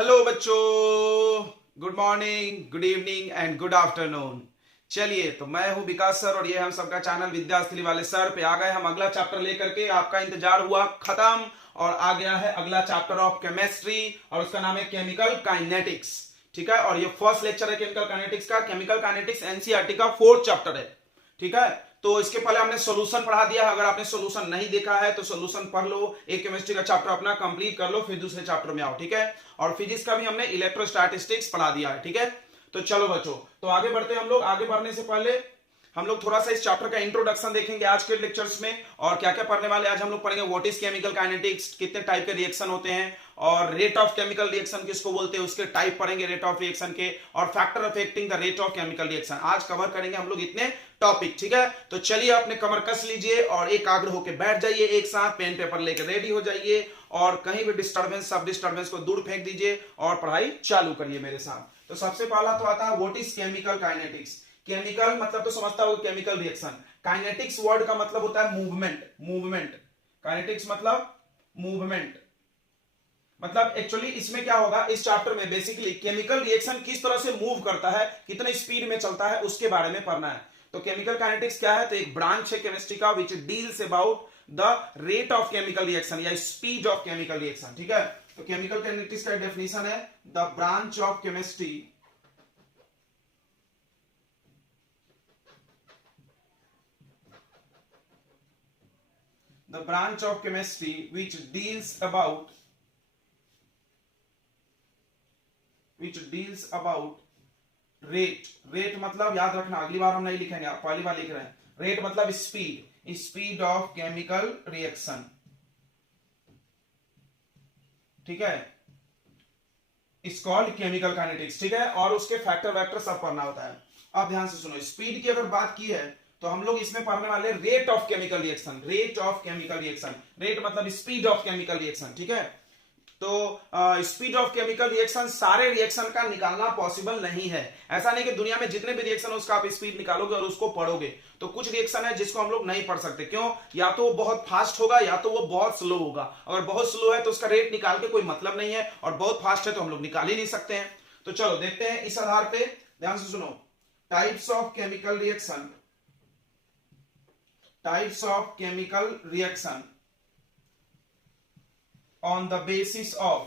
Hello बच्चों, good morning, good evening and good afternoon. चलिए, तो मैं हूं विकास सर और ये हम सबका चैनल विद्यास्थली वाले सर पे आ गए। हम अगला चैप्टर लेकर के, आपका इंतजार हुआ खत्म और आ गया है अगला चैप्टर ऑफ केमिस्ट्री और उसका नाम है केमिकल काइनेटिक्स। ठीक है, और ये फर्स्ट लेक्चर है केमिकल काइनेटिक्स का। केमिकल काइनेटिक्स एनसीईआरटी का 4th चैप्टर है। ठीक है, तो इसके पहले हमने सॉल्यूशन पढ़ा दिया है। अगर आपने सॉल्यूशन नहीं देखा है तो सॉल्यूशन पढ़ लो, एक केमिस्ट्री का चैप्टर अपना कंप्लीट कर लो, फिर दूसरे चैप्टर में आओ। ठीक है, और फिजिक्स का भी हमने इलेक्ट्रोस्टैटिस्टिक्स पढ़ा दिया है। ठीक है, तो चलो बच्चों, तो आगे बढ़ते हैं हम लोग। आगे बढ़ने से पहले हम लोग थोड़ा सा इस चैप्टर का इंट्रोडक्शन देखेंगे आज के लेक्चर्स में, और क्या क्या पढ़ने वाले आज हम लोग पढ़ेंगे। व्हाट इज केमिकल काइनेटिक्स, कितने टाइप के रिएक्शन होते हैं, और रेट ऑफ केमिकल रिएक्शन किसको बोलते हैं, उसके टाइप पढ़ेंगे रेट ऑफ रिएक्शन के, और factor affecting the rate of chemical reaction. आज कवर करेंगे हम लोग इतने टॉपिक। ठीक है, तो चलिए अपने कमर कस लीजिए और एकाग्र होकर बैठ जाइए, एक साथ पेन पेपर लेकर रेडी हो जाइए, और कहीं भी डिस्टर्बेंस, सब डिस्टर्बेंस को दूर फेंक दीजिए और पढ़ाई चालू करिए मेरे साथ। तो सबसे पहला तो आता है what is chemical kinetics. Chemical मतलब तो समझता हो केमिकल रिएक्शन। काइनेटिक्स वर्ड का मतलब होता है मूवमेंट। मूवमेंट, काइनेटिक्स मतलब मूवमेंट। मतलब एक्चुअली इसमें क्या होगा, इस चैप्टर में बेसिकली केमिकल रिएक्शन किस तरह से मूव करता है, कितने स्पीड में चलता है, उसके बारे में पढ़ना है। तो केमिकल काइनेटिक्स क्या है, तो एक ब्रांच है केमिस्ट्री का which deals about the rate of chemical reaction या स्पीड ऑफ केमिकल रिएक्शन। ठीक है, तो केमिकल काइनेटिक्स का डेफिनेशन है the branch of chemistry the branch of chemistry which deals about rate. Rate मतलब याद रखना, अगली बार हम नहीं लिखेंगे, आप पहली बार लिख रहे हैं। रेट मतलब speed, speed of chemical reaction. ठीक है, इट्स कॉल्ड केमिकल काइनेटिक्स। ठीक है, और उसके फैक्टर वैक्टर सब पढ़ना होता है। अब ध्यान से सुनो, स्पीड की अगर बात की है तो हम लोग इसमें पढ़ने वाले rate of chemical reaction. Rate of chemical reaction, rate मतलब स्पीड ऑफ केमिकल रिएक्शन। ठीक है, तो स्पीड ऑफ केमिकल रिएक्शन, सारे रिएक्शन का निकालना पॉसिबल नहीं है। ऐसा नहीं कि दुनिया में जितने भी रिएक्शन है उसका आप स्पीड निकालोगे और उसको पढ़ोगे। तो कुछ रिएक्शन है जिसको हम लोग नहीं पढ़ सकते। क्यों? या तो वो बहुत फास्ट होगा या तो वो बहुत स्लो होगा। अगर बहुत स्लो है तो उसका रेट निकाल के कोई मतलब नहीं है, और बहुत फास्ट है तो हम लोग निकाल ही नहीं सकते हैं। तो चलो देखते हैं इस आधार पे, ध्यान से सुनो। Types of chemical reaction, types of chemical reaction on the basis of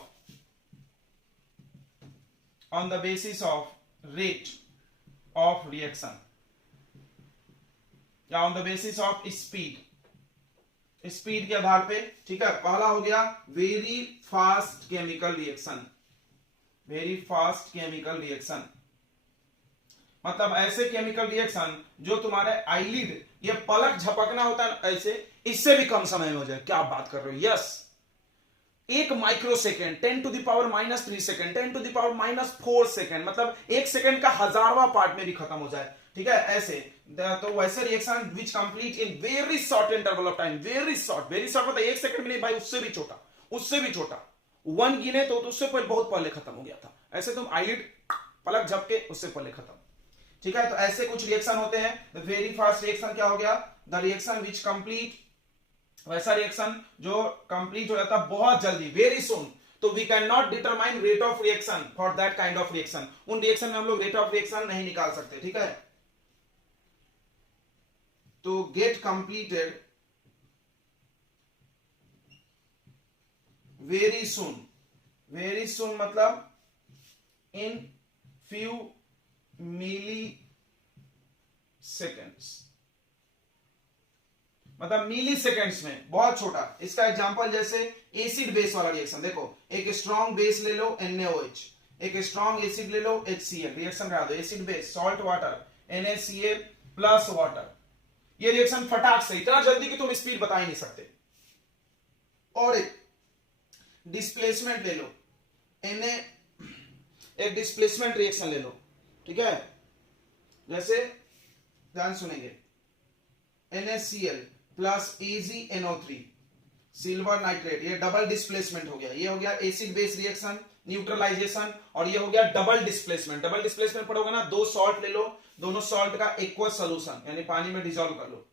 rate of reaction या on the basis of speed, speed के आधार पे। ठीक है, पहला हो गया very fast chemical reaction. Very fast chemical reaction मतलब ऐसे केमिकल रिएक्शन जो तुम्हारे आईलिड, ये पलक झपकना होता है ऐसे, इससे भी कम समय में हो जाए। क्या बात कर रहे हो? यस, एक माइक्रो सेकेंड, 10⁻³ सेकेंड, 10⁻⁴ सेकेंड, मतलब एक सेकेंड का 1000वां पार्ट में भी खत्म हो जाए। ठीक है, ऐसे तो वैसे reaction which complete in very short interval of time. Very short, very short मतलब एक सेकंड में नहीं भाई, उससे भी छोटा, उससे भी छोटा। 1 गिने तो उससे पहले, बहुत पहले खत्म हो गया था। ऐसे तुम आईलिड पलक झपके उससे पहले खत्म। ठीक है, तो ऐसे कुछ रिएक्शन होते हैं। द वेरी फास्ट रिएक्शन क्या हो गया, द रिएक्शन विच कंप्लीट, वैसा रिएक्शन जो कंप्लीट हो जाता बहुत जल्दी, वेरी सून। तो we can not determine rate of reaction for that kind of reaction. उन रिएक्शन में हम लोग रेट ऑफ रिएक्शन नहीं निकाल सकते। ठीक है, तो gate completed very soon. Very soon मतलब इन फ्यू मिली सेकेंड्स, मतलब मिली सेकेंड्स में, बहुत छोटा। इसका एग्जांपल जैसे एसिड बेस वाला रिएक्शन देखो, एक स्ट्रॉन्ग बेस ले लो NaOH, एक स्ट्रॉन्ग एसिड ले लो HCl, रिएक्शन करा दो acid base salt water NaCl plus water. ये रिएक्शन फटाक से, इतना जल्दी कि तुम स्पीड बता ही नहीं सकते। और एक डिस्प्लेसमेंट ले लो, एक डिस्प्लेसमेंट रिएक्शन ले लो। ठीक है, जैसे ध्यान सुनेंगे, NaCl plus AgNO3 silver nitrate, ये डबल डिस्प्लेसमेंट हो गया। ये हो गया एसिड बेस रिएक्शन, न्यूट्रलाइजेशन, और ये हो गया डबल डिस्प्लेसमेंट। डबल डिस्प्लेसमेंट पढ़ोगे ना, 2 सॉल्ट ले लो, दोनों सॉल्ट का एक्वस सॉल्यूशन यानी पानी में डिसॉल्व कर लो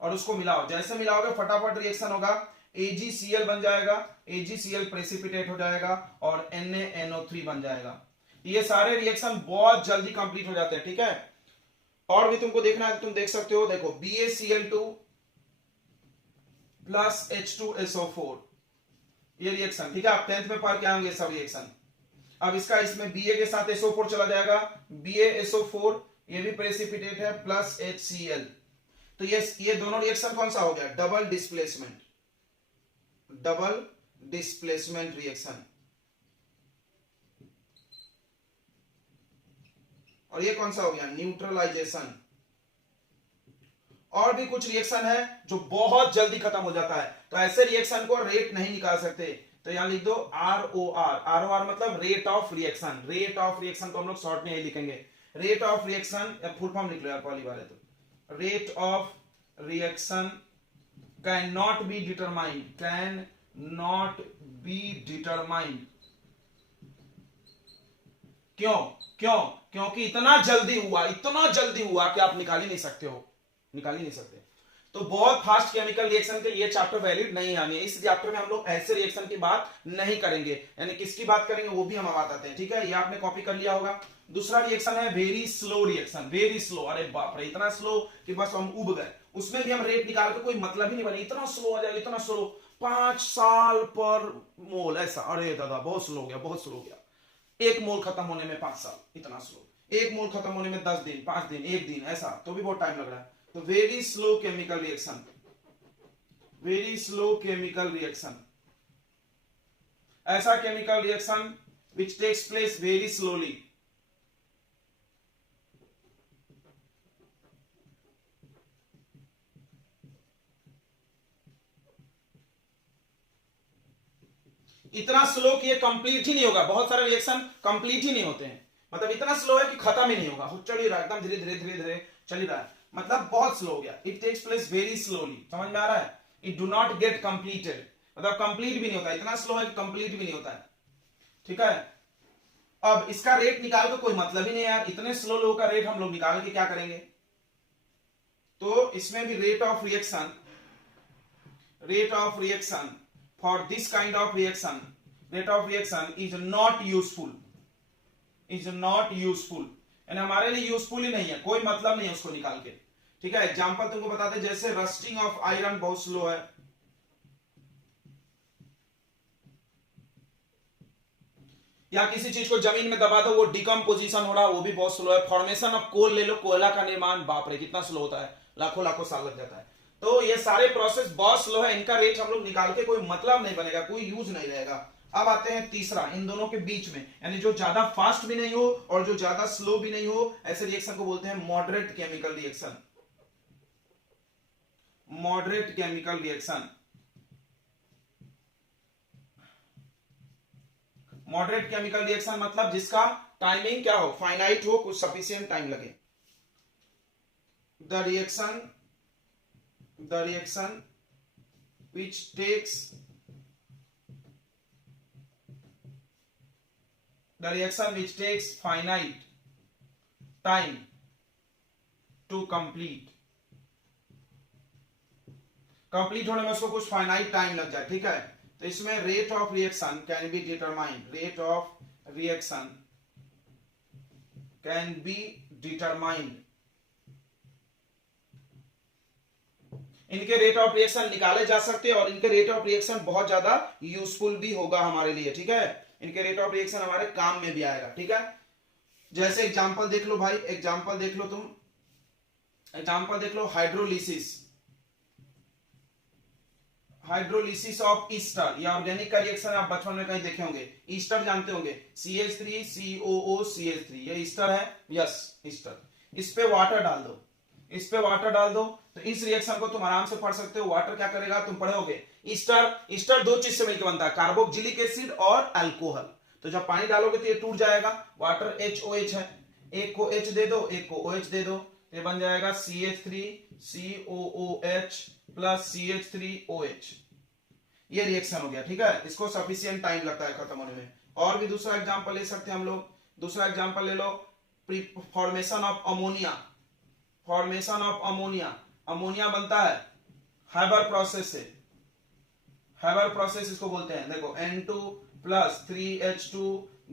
और उसको मिलाओ। जैसे मिलाओगे फटाफट रिएक्शन होगा, AgCl बन जाएगा, AgCl प्रेसिपिटेट हो जाएगा और NaNO3 बन जाएगा। ये सारे रिएक्शन बहुत जल्दी कंप्लीट हो जाते हैं, ठीक है। और भी तुमको देखना है, तुम देख सकते हो, देखो BaCl2 प्लस H2SO4 ये रिएक्शन, ठीक है। आप 10th में पढ़ के आएंगे सब रिएक्शन। अब इसका इसमें Ba के साथ SO4 चला जाएगा, BaSO4 ये भी प्रेसिपिटेट है प्लस HCl, तो ये दोनों रिएक्शन कौन सा हो गया, डबल डिस्प्लेसमेंट रिएक्शन। और ये कौन सा हो गया, न्यूट्रलाइजेशन। और भी कुछ रिएक्शन है जो बहुत जल्दी खत्म हो जाता है, तो ऐसे रिएक्शन को रेट नहीं निकाल सकते, तो यहां लिख दो ROR मतलब rate of reaction. Rate of reaction को हम लोग शॉर्ट में यही लिखेंगे, रेट ऑफ रिएक्शन, या फुल फॉर्म लिख लो यार पहली बार है तो, rate of reaction can not be determined. क्योंकि इतना जल्दी हुआ कि आप निकाल ही नहीं सकते। तो बहुत फास्ट केमिकल रिएक्शन के लिए चैप्टर वैलिड नहीं आने, इस चैप्टर में हम लोग ऐसे रिएक्शन की बात नहीं करेंगे, यानी किसकी बात करेंगे वो भी हम बताते हैं, ठीक है। ये आपने कॉपी कर लिया होगा। दूसरा रिएक्शन है very slow reaction, very slow, अरे बाप रे इतना स्लो कि बस हम उब गए। उसमें भी हम रेट निकाल के कोई मतलब ही नहीं बने, इतना स्लो आ जाएगा, इतना स्लो 5 साल पर मोल ऐसा, अरे दादा बहुत स्लो हो गया। 1 मोल खत्म होने में 5 साल, इतना स्लो। 1 मोल खत्म होने में 10 दिन, 5 दिन, 1 दिन, ऐसा तो भी बहुत टाइम लग रहा है। तो वेरी स्लो केमिकल रिएक्शन, ऐसा chemical reaction which takes place very slowly. इतना स्लो कि ये कंप्लीट ही नहीं होगा, बहुत सारे रिएक्शन कंप्लीट ही नहीं होते हैं, मतलब इतना स्लो है कि खत्म ही नहीं होगा, चल ही रहा है एकदम धीरे चल ही रहा है, मतलब बहुत स्लो हो गया। It takes place very slowly, समझ में आ रहा है। It do not get completed, मतलब कंप्लीट भी नहीं होता, इतना स्लो है कि कंप्लीट भी नहीं होता है, ठीक है। अब इसका रेट निकाल के कोई मतलब ही नहीं है यार, इतने स्लो लोगों का रेट हम लोग निकाल के क्या करेंगे। तो इसमें भी rate of reaction for this kind of reaction, rate of reaction is not useful, यानी हमारे लिए यूजफुल ही नहीं है, कोई मतलब नहीं है उसको निकाल के, ठीक है। एग्जांपल तुमको बताते, जैसे रस्टिंग ऑफ आयरन बहुत स्लो है, या किसी चीज को जमीन में दबा दो वो डिकम्पोजिशन हो रहा, वो भी बहुत स्लो है। फॉर्मेशन ऑफ कोल ले लो, कोयला का निर्माण, बाप रे कितना स्लो होता है, लाखों साल लग जाता है। तो ये सारे प्रोसेस बहुत स्लो है, इनका रेट हम लोग निकाल के कोई मतलब नहीं बनेगा, कोई यूज नहीं रहेगा। अब आते हैं तीसरा, इन दोनों के बीच में, यानी जो ज्यादा फास्ट भी नहीं हो और जो ज्यादा स्लो भी नहीं हो, ऐसे रिएक्शन को बोलते हैं moderate chemical reaction. Moderate chemical reaction मतलब जिसका टाइमिंग क्या हो, फाइनाइट हो, कुछ सफिशिएंट टाइम लगे। The reaction which takes finite time to complete होने में उसको कुछ फाइनाइट टाइम लग जाए, ठीक है। तो इसमें rate of reaction can be determined, इनके रेट ऑफ रिएक्शन निकाले जा सकते हैं और इनके रेट ऑफ रिएक्शन बहुत ज्यादा यूजफुल भी होगा हमारे लिए, ठीक है। इनके रेट ऑफ रिएक्शन हमारे काम में भी आएगा, ठीक है। जैसे एग्जांपल देख लो भाई, एग्जांपल देख लो हाइड्रोलिसिस ऑफ ईस्टर, या ऑर्गेनिक का रिएक्शन आप बचपन में कहीं देखे होंगे, ईस्टर जानते होंगे, CH3 COO ये ईस्टर है, यस ईस्टर। इस पे वाटर डाल दो, तो इस रिएक्शन को तुम आराम से पढ़ सकते हो। वाटर क्या करेगा, तुम पढ़ोगे, ईस्टर 2 चीज से मिलकर बनता है, कार्बोक्सिलिक एसिड और अल्कोहल। तो जब पानी डालोगे तो ये टूट जाएगा, वाटर HOH है, एक को H दे दो, एक को OH दे दो, ये बन जाएगा CH3 COOH प्लस CH3OH, ये रिएक्शन हो गया, ठीक है। इसको सफिशिएंट टाइम लगता है खत्म होने में। और भी दूसरा एग्जांपल ले सकते हैं हम लोग, दूसरा एग्जांपल ले लो, फॉर्मेशन ऑफ अमोनिया बनता है हाइबर प्रोसेस से, हैबर प्रोसेस इसको बोलते हैं। देखो N2 plus 3H2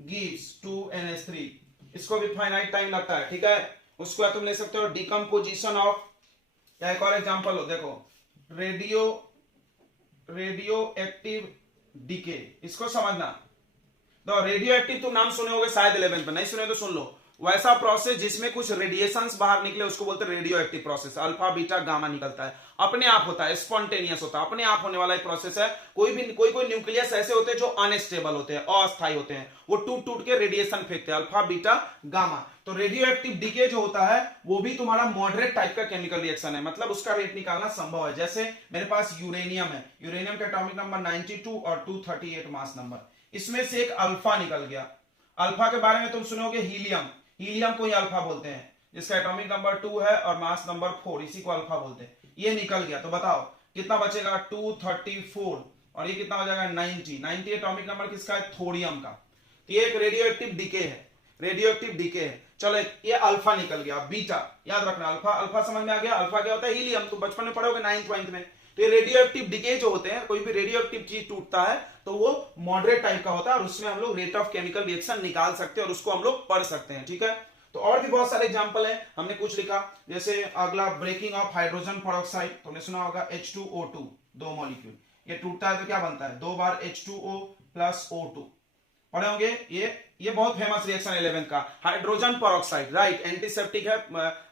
gives 2NH3, इसको भी फाइनाइट टाइम लगता है, ठीक है। उसके बाद तुम ले सकते हो डिकम्पोजिशन ऑफ, या एक और एग्जांपल हो, देखो रेडियो एक्टिव डीके, इसको समझना। तो रेडियो एक्टिव तुम नाम सुने होगे शायद 11th में, नहीं सुने तो सुन लो। वैसा प्रोसेस जिसमें कुछ रेडिएशंस बाहर निकले उसको बोलते हैं radio active process. Alpha beta gamma निकलता है, अपने आप होता है, स्पॉन्टेनियस होता है, अपने आप होने वाला एक प्रोसेस है। कोई न्यूक्लियस ऐसे होते हैं जो अनस्टेबल होते हैं, अस्थायी होते हैं, वो टूट टूट के रेडिएशन फेंकते हैं, अल्फा बीटा गामा। तो रेडियो एक्टिव डीके जो होता है वो भी तुम्हारा मॉडरेट टाइप का केमिकल रिएक्शन है, मतलब उसका रेट निकालना संभव है। जैसे मेरे पास यूरेनियम है, यूरेनियम का एटॉमिक नंबर 92 और 238 मास नंबर, इसमें से एक अल्फा निकल गया। अल्फा के बारे में तुम सुनोगे हीलियम, हीलियम को ही अल्फा बोलते हैं, जिसका एटॉमिक नंबर 2 है और मास नंबर 4, इसी को अल्फा बोलते हैं। ये निकल गया, तो बताओ कितना बचेगा, 234, और ये कितना हो जाएगा 90 एटॉमिक नंबर किसका है, थोरियम का। तो ये एक रेडियो एक्टिव डीके है, रेडियो एक्टिव डीके है। चलो ये अल्फा निकल गया। बीटा याद रखना, अल्फा अल्फा समझ में आ गया। अल्फा क्या होता है, हीलियम, तो बचपन में पढ़ोगे 9th में। तो ये रेडियो एक्टिव डीके जो होते हैं, कोई भी रेडियो एक्टिव चीज टूटता है तो वो मॉडरेट टाइप का होता है, और उसमें हम लोग रेट ऑफ केमिकल रिएक्शन निकाल सकते हैं और उसको हम लोग पढ़ सकते हैं, ठीक है। तो और भी बहुत सारे एग्जांपल हैं, हमने कुछ लिखा। जैसे अगला ब्रेकिंग ऑफ हाइड्रोजन पेरोक्साइड, तुमने सुना होगा H2O2, 2 मॉलिक्यूल, ये टूटता है तो क्या बनता है, 2 बार H2O प्लस O2, पढ़े होंगे। ये बहुत फेमस रिएक्शन 11th का, हाइड्रोजन पेरोक्साइड, राइट, एंटीसेप्टिक है,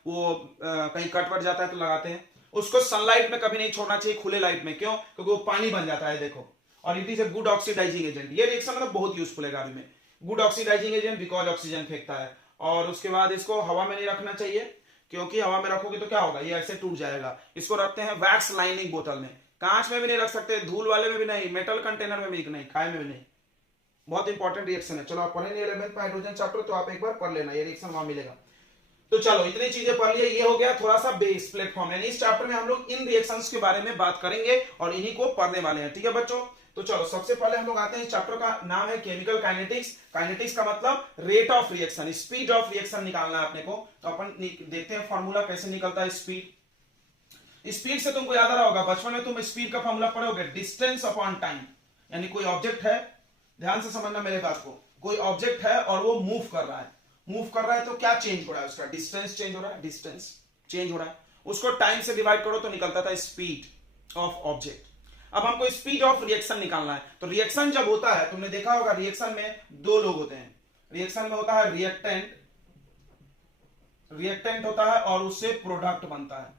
वो कहीं कट पट जाता है तो लगाते हैं। उसको सनलाइट में कभी नहीं छोड़ना चाहिए, खुले लाइट में, क्यों, क्योंकि वो पानी बन जाता है, देखो। और it is a good oxidising agent, ये रिएक्शन मतलब बहुत यूजफुल है गाड़ी में, good oxidising agent, because oxygen फेंकता है। और उसके बाद इसको हवा में नहीं रखना चाहिए, क्योंकि हवा में रखोगे तो क्या होगा, ये ऐसे टूट जाएगा। इसको रखते हैं वैक्स लाइनिंग बोतल में, कांच में भी नहीं रख सकते, धूल वाले में भी नहीं, मेटल कंटेनर में भी नहीं, खाए में भी नहीं। बहुत इंपॉर्टेंट रिएक्शन है। चलो आप पढ़ेंगे 11th में हाइड्रोजन चैप्टर, तो आप एक बार पढ़ लेना, ये रिएक्शन वहां मिलेगा। तो चलो इतनी चीजें पढ़ लिए, ये हो गया थोड़ा सा बेस प्लेटफॉर्म, यानी इस चैप्टर में हम लोग इन रिएक्शंस के बारे में बात करेंगे और इन्हीं को पढ़ने वाले हैं, ठीक है बच्चों। तो चलो सबसे पहले हम लोग आते हैं, इस चैप्टर का नाम है केमिकल काइनेटिक्स। काइनेटिक्स का मतलब rate of reaction, speed of reaction निकालना है अपने को। तो अपन देखते हैं फॉर्मूला कैसे निकलता है स्पीड। स्पीड से तुमको याद आ रहा होगा, बचपन में तुम स्पीड का फॉर्मूला पढ़ोगे, डिस्टेंस अपॉन टाइम। यानी कोई ऑब्जेक्ट है, ध्यान से समझना मेरे बात को, कोई ऑब्जेक्ट है और वो मूव कर रहा है, तो क्या चेंज हो रहा है, उसका डिस्टेंस चेंज हो रहा है, डिस्टेंस चेंज हो रहा है, उसको टाइम से डिवाइड करो तो निकलता था स्पीड ऑफ ऑब्जेक्ट। अब हमको स्पीड ऑफ रिएक्शन निकालना है। तो रिएक्शन जब होता है, तुमने देखा होगा रिएक्शन में 2 लोग होते हैं, रिएक्शन में होता है रिएक्टेंट होता है और उससे प्रोडक्ट बनता है,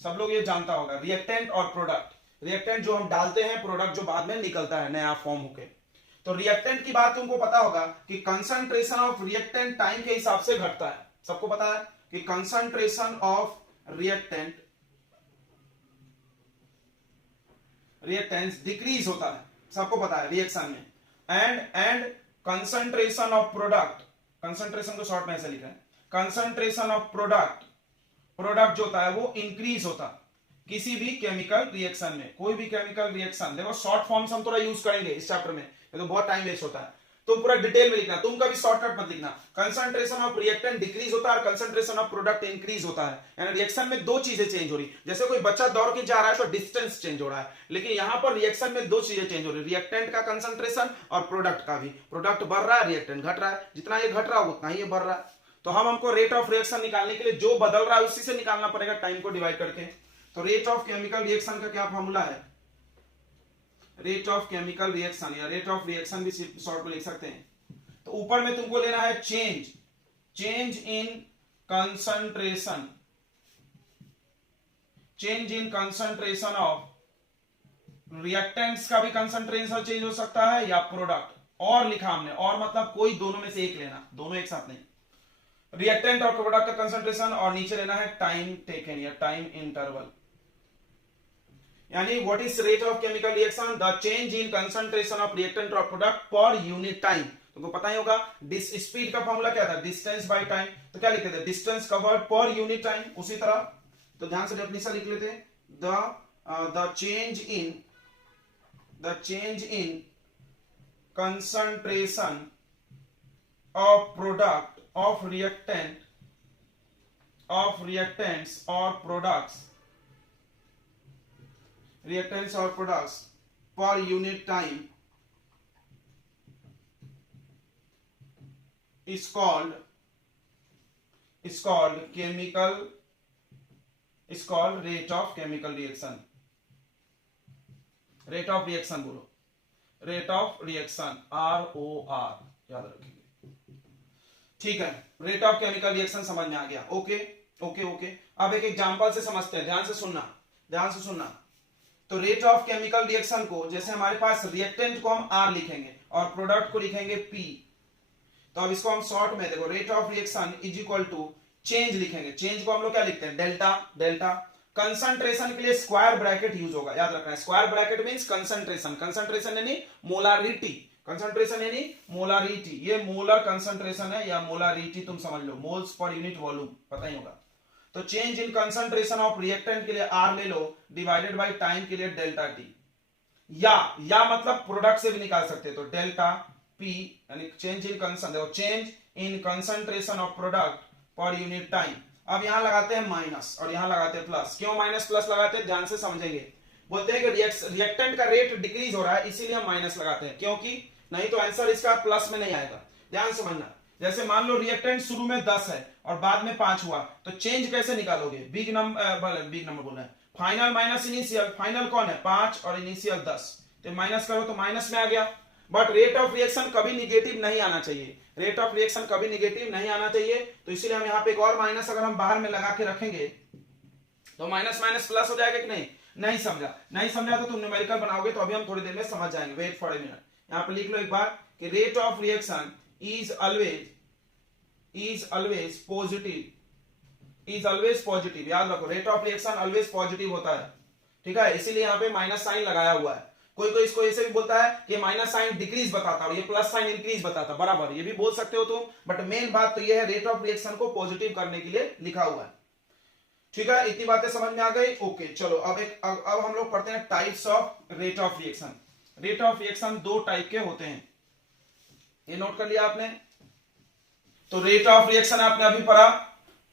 सब लोग ये जानता होगा, रिएक्टेंट और प्रोडक्ट। रिएक्टेंट जो हम डालते हैं, प्रोडक्ट जो बाद में निकलता है नया फॉर्म होके। तो रिएक्टेंट की बात तुमको पता होगा कि कंसंट्रेशन ऑफ रिएक्टेंट टाइम के हिसाब से घटता है, सबको पता है कि कंसंट्रेशन ऑफ रिएक्टेंट्स डिक्रीज होता है, सबको पता है रिएक्शन में। And concentration of product, concentration को शॉर्ट में ऐसे लिखा है, कंसंट्रेशन ऑफ प्रोडक्ट जो होता है वो इंक्रीज होता है किसी भी केमिकल रिएक्शन में। कोई भी केमिकल रिएक्शन, देखो शॉर्ट फॉर्म्स हम थोड़ा यूज करेंगे इस चैप्टर में, तो बहुत टाइम वेस्ट होता है, तुम पूरा डिटेल में लिखना, तुम कभी शॉर्टकट मत लिखना। कंसंट्रेशन ऑफ रिएक्टेंट डिक्रीज होता है और कंसंट्रेशन ऑफ प्रोडक्ट इंक्रीज होता है, यानी रिएक्शन में 2 चीजें चेंज हो रही। जैसे कोई बच्चा दौड़ के जा रहा है तो डिस्टेंस चेंज हो रहा है, लेकिन यहां पर रिएक्शन में 2 चीजें चेंज हो रही, रिएक्टेंट का कंसंट्रेशन और प्रोडक्ट का भी। प्रोडक्ट बढ़ रहा है, रिएक्टेंट घट रहा है, जितना ये घट रहा है उतना ही ये बढ़ रहा है। तो हमको रेट ऑफ रिएक्शन निकालने के लिए जो बदल रहा है उसी से निकालना पड़ेगा, टाइम को डिवाइड करके। तो रेट ऑफ केमिकल रिएक्शन का क्या फॉर्मूला है, रेट ऑफ केमिकल रिएक्शन या रेट ऑफ रिएक्शन भी शॉर्ट में लिख सकते हैं। तो ऊपर में तुमको लेना है change in concentration, change in concentration of reactants का भी कंसंट्रेशन चेंज हो सकता है या प्रोडक्ट, और लिखा हमने, और मतलब कोई दोनों में से एक लेना, दोनों एक साथ नहीं, रिएक्टेंट और प्रोडक्ट का कंसंट्रेशन, और नीचे लेना है टाइम टेकन या टाइम इंटरवल। यानी what is rate of chemical reaction, the change in concentration of reactant और प्रोडक्ट पर यूनिट टाइम। तुमको पता ही होगा स्पीड का फॉर्मूला क्या था, डिस्टेंस बाय टाइम, तो क्या लिखते थे, distance covered per unit time. उसी तरह तो ध्यान से डेफिनेशन लिख लेते हैं, the change in concentration of product of reactants or products per unit time is called rate of chemical reaction. Rate of reaction बोलो, रेट ऑफ रिएक्शन ROR याद रखेंगे, ठीक है। रेट ऑफ केमिकल रिएक्शन समझ में आ गया, ओके ओके ओके। अब एक एग्जांपल से समझते हैं, ध्यान से सुनना। तो रेट ऑफ केमिकल रिएक्शन को, जैसे हमारे पास रिएक्टेंट को हम R लिखेंगे और प्रोडक्ट को लिखेंगे P, तो अब इसको हम शॉर्ट में देखो, rate of reaction is equal to change लिखेंगे। चेंज को हम लोग क्या लिखते हैं, डेल्टा। कंसंट्रेशन के लिए स्क्वायर ब्रैकेट यूज होगा, याद रखना है। स्क्वायर ब्रैकेट मींस कंसंट्रेशन यानी मोलारिटी, कंसंट्रेशन यानी मोलारिटी। ये मोलर कंसंट्रेशन है या मोलारिटी तुम समझ लो, मोल्स पर यूनिट वॉल्यूम पता ही होगा। तो change in concentration of reactant के लिए R ले लो, डिवाइडेड बाय टाइम के लिए डेल्टा T, या मतलब प्रोडक्ट से भी निकाल सकते हैं, तो डेल्टा P यानी change in concentration of product per unit time. अब यहां लगाते हैं माइनस और यहां लगाते हैं प्लस। क्यों माइनस प्लस लगाते हैं, ध्यान से समझेंगे। बोलते हैं कि रिएक्टेंट का रेट डिक्रीज हो रहा है, इसीलिए हम माइनस लगाते हैं, क्योंकि नहीं तो आंसर इसका प्लस में नहीं आएगा। ध्यान समझना, जैसे मान लो रिएक्टेंट शुरू में 10 है और बाद में 5 हुआ, तो चेंज कैसे निकालोगे, बिग नंबर बोल रहे हैं, फाइनल माइनस इनिशियल। फाइनल कौन है, 5 और इनिशियल 10, तो माइनस करो तो माइनस में आ गया। बट रेट ऑफ रिएक्शन कभी निगेटिव नहीं आना चाहिए, रेट ऑफ रिएक्शन कभी निगेटिव नहीं आना चाहिए। तो इसीलिए हम यहाँ पे एक और माइनस अगर हम बाहर में लगा के रखेंगे तो माइनस माइनस प्लस हो जाएगा कि नहीं। नहीं समझा तो तुम न्यूमेरिकल बनाओगे, तो अभी हम थोड़ी देर में समझ जाएंगे। वेट फॉर ए मिनट, यहाँ पे लिख लो एक बार कि rate of reaction is always positive. याद रखो, rate of reaction always positive होता है, ठीक है। इसीलिए यहाँ पे माइनस साइन लगाया हुआ है। कोई इसको ऐसे भी बोलता है कि माइनस साइन डिक्रीज बताता और ये प्लस साइन इंक्रीज बताता, बराबर ये भी बोल सकते हो तुम, बट मेन बात तो ये है रेट ऑफ रिएक्शन को पॉजिटिव करने के लिए लिखा हुआ है, ठीक है। इतनी बातें समझ में आ गई, ओके। चलो अब हम लोग पढ़ते हैं types of rate of reaction. Rate of reaction 2 type के होते हैं, ये नोट कर लिया आपने। तो रेट ऑफ रिएक्शन आपने अभी पढ़ा।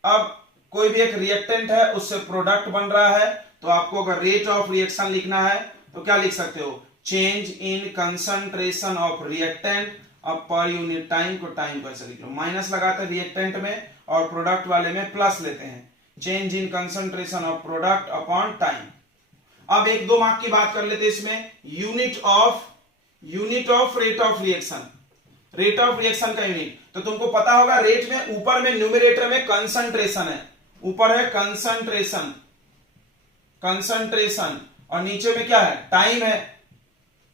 अब कोई भी एक रिएक्टेंट है, उससे प्रोडक्ट बन रहा है, तो आपको अगर रेट ऑफ रिएक्शन लिखना है तो क्या लिख सकते हो, change in concentration of reactant. अब पर यूनिट टाइम को टाइम पर से लिख लो, माइनस लगाते हैं रिएक्टेंट में और प्रोडक्ट वाले में प्लस लेते हैं, change in concentration of product upon time. अब 1-2 मार्क की बात कर लेते हैं इसमें, unit of rate of reaction. Rate of reaction का यूनिट तो तुमको पता होगा, रेट में ऊपर में न्यूमरेटर में कंसंट्रेशन है, ऊपर है कंसंट्रेशन और नीचे में क्या है, टाइम है।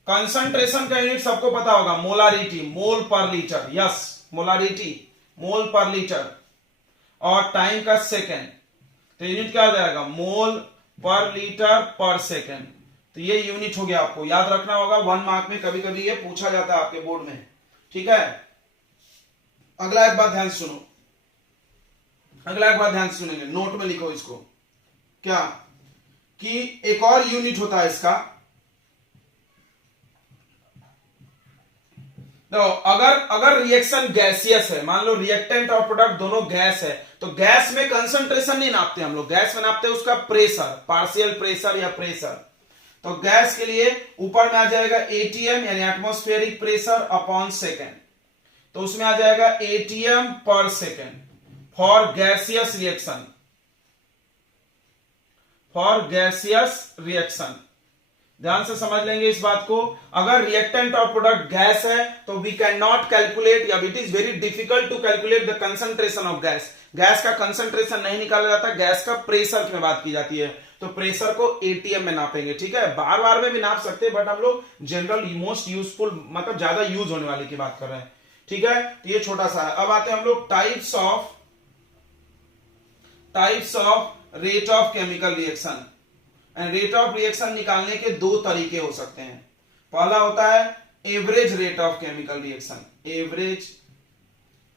कंसंट्रेशन का यूनिट सबको पता होगा, मोलारिटी, मोल पर लीटर, यस मोलारिटी मोल पर लीटर, और टाइम का सेकेंड, तो यूनिट क्या आ जाएगा, मोल पर लीटर पर सेकेंड। तो ये यूनिट हो गया, आपको याद रखना होगा। 1 मार्क में कभी कभी ये पूछा जाता है आपके बोर्ड में, ठीक है। अगला एक बात ध्यान सुनेंगे, नोट में लिखो इसको, क्या कि एक और यूनिट होता है इसका। तो अगर रिएक्शन गैसियस है, मान लो रिएक्टेंट और प्रोडक्ट दोनों गैस है, तो गैस में कंसंट्रेशन नहीं नापते हम लोग, गैस में नापते हैं उसका प्रेशर, पार्शियल प्रेशर या प्रेशर। तो गैस के लिए ऊपर में आ जाएगा एटीएम यानी एटमॉस्फेरिक प्रेशर अपॉन सेकेंड, तो उसमें आ जाएगा एटीएम पर सेकेंड फॉर गैसियस रिएक्शन। ध्यान से समझ लेंगे इस बात को। अगर रिएक्टेंट और प्रोडक्ट गैस है तो वी कैन नॉट कैलकुलेट, या it is very difficult to calculate the concentration of gas. Gas का कंसंट्रेशन नहीं निकाला जाता, गैस का प्रेशर में बात की जाती है, तो प्रेशर को एटीएम में नापेंगे, ठीक है। बार में भी नाप सकते हैं, बट हम लोग जनरल मोस्ट यूजफुल मतलब ज्यादा यूज होने वाली की बात कर रहे हैं, ठीक है। तो ये छोटा सा है। अब आते हैं हम लोग types of rate of chemical reaction. Rate of reaction निकालने के 2 तरीके हो सकते हैं। पहला होता है average rate of chemical reaction, average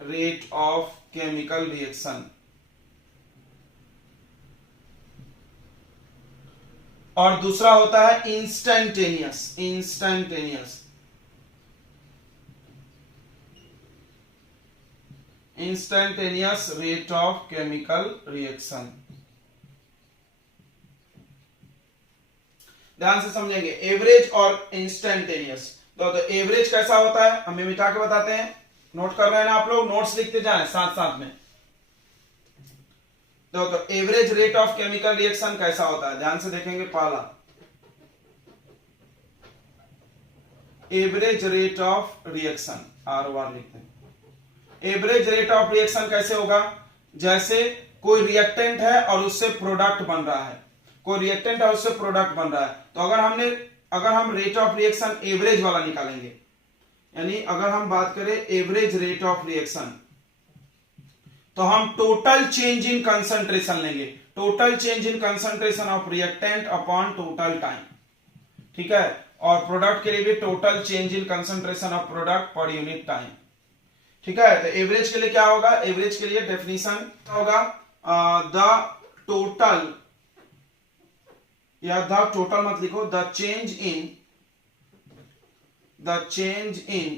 rate of chemical reaction, और दूसरा होता है instantaneous rate of chemical reaction. ध्यान से समझेंगे, एवरेज और इंस्टेंटेनियस। तो एवरेज कैसा होता है हमें मिटा के बताते हैं, नोट कर रहे हैं ना आप लोग, नोट्स लिखते जाएं साथ साथ में। तो average rate of chemical reaction कैसा होता है, ध्यान से देखेंगे। पहला, average rate of reaction, ROR लिखते हैं। एवरेज रेट ऑफ रिएक्शन कैसे होगा, जैसे कोई रिएक्टेंट है और उससे प्रोडक्ट बन रहा है, कोई रिएक्टेंट है उससे प्रोडक्ट बन रहा है, तो अगर हम रेट ऑफ रिएक्शन एवरेज वाला निकालेंगे, यानी अगर हम बात करें एवरेज रेट ऑफ रिएक्शन, तो हम टोटल चेंज इन कंसंट्रेशन लेंगे, total change in concentration of reactant upon total time, ठीक है। और प्रोडक्ट के लिए भी total change in concentration of product per unit time, ठीक है। तो एवरेज के लिए क्या होगा, एवरेज के लिए डेफिनेशन होगा द टोटल, या द टोटल मत लिखो, the change in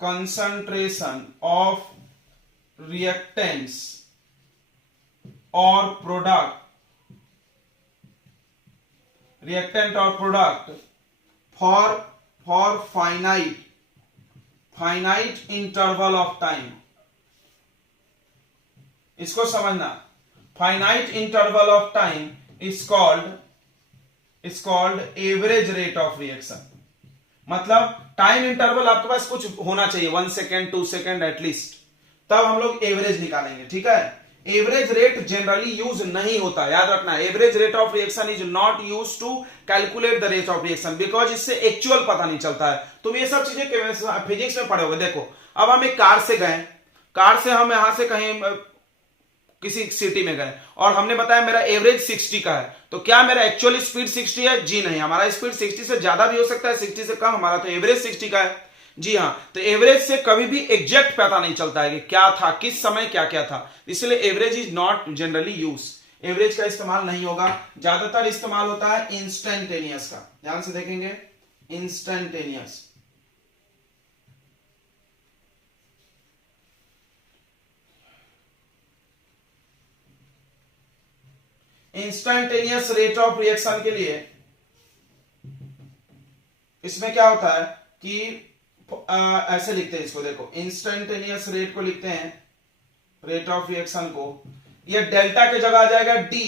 concentration of reactants और प्रोडक्ट, रिएक्टेंट और product for finite interval of time. इसको समझना, finite interval of time is called average rate of reaction. मतलब टाइम इंटरवल आपके पास कुछ होना चाहिए, 1 सेकेंड 2 सेकेंड एटलीस्ट, तब हम लोग एवरेज निकालेंगे, ठीक है। एवरेज रेट जनरली यूज नहीं होता, याद रखना। Average rate of reaction is not use to calculate the rate of reaction, because इससे एक्चुअल पता नहीं चलता है। तुम ये सब चीजें फिजिक्स में पढ़े होगे। देखो, अब हम एक कार से गए, कार से हम यहां से कहीं किसी सिटी में गए और हमने बताया मेरा एवरेज 60 का है, तो क्या मेरा एक्चुअल स्पीड 60 है? जी नहीं, हमारा स्पीड 60 से ज्यादा भी हो सकता है, 60 से कम, हमारा तो एवरेज 60 का है। जी हाँ, तो एवरेज से कभी भी एग्जैक्ट पता नहीं चलता है कि क्या था, किस समय क्या क्या था, इसलिए average is not generally use, average का इस्तेमाल नहीं होगा। ज्यादातर इस्तेमाल होता है इंस्टेंटेनियस का, ध्यान से देखेंगे, instantaneous. Instantaneous rate of reaction के लिए इसमें क्या होता है कि ऐसे लिखते हैं इसको, देखो, इंस्टेंटेनियस रेट को लिखते हैं, रेट ऑफ रिएक्शन को, ये डेल्टा के जगह आ जाएगा डी।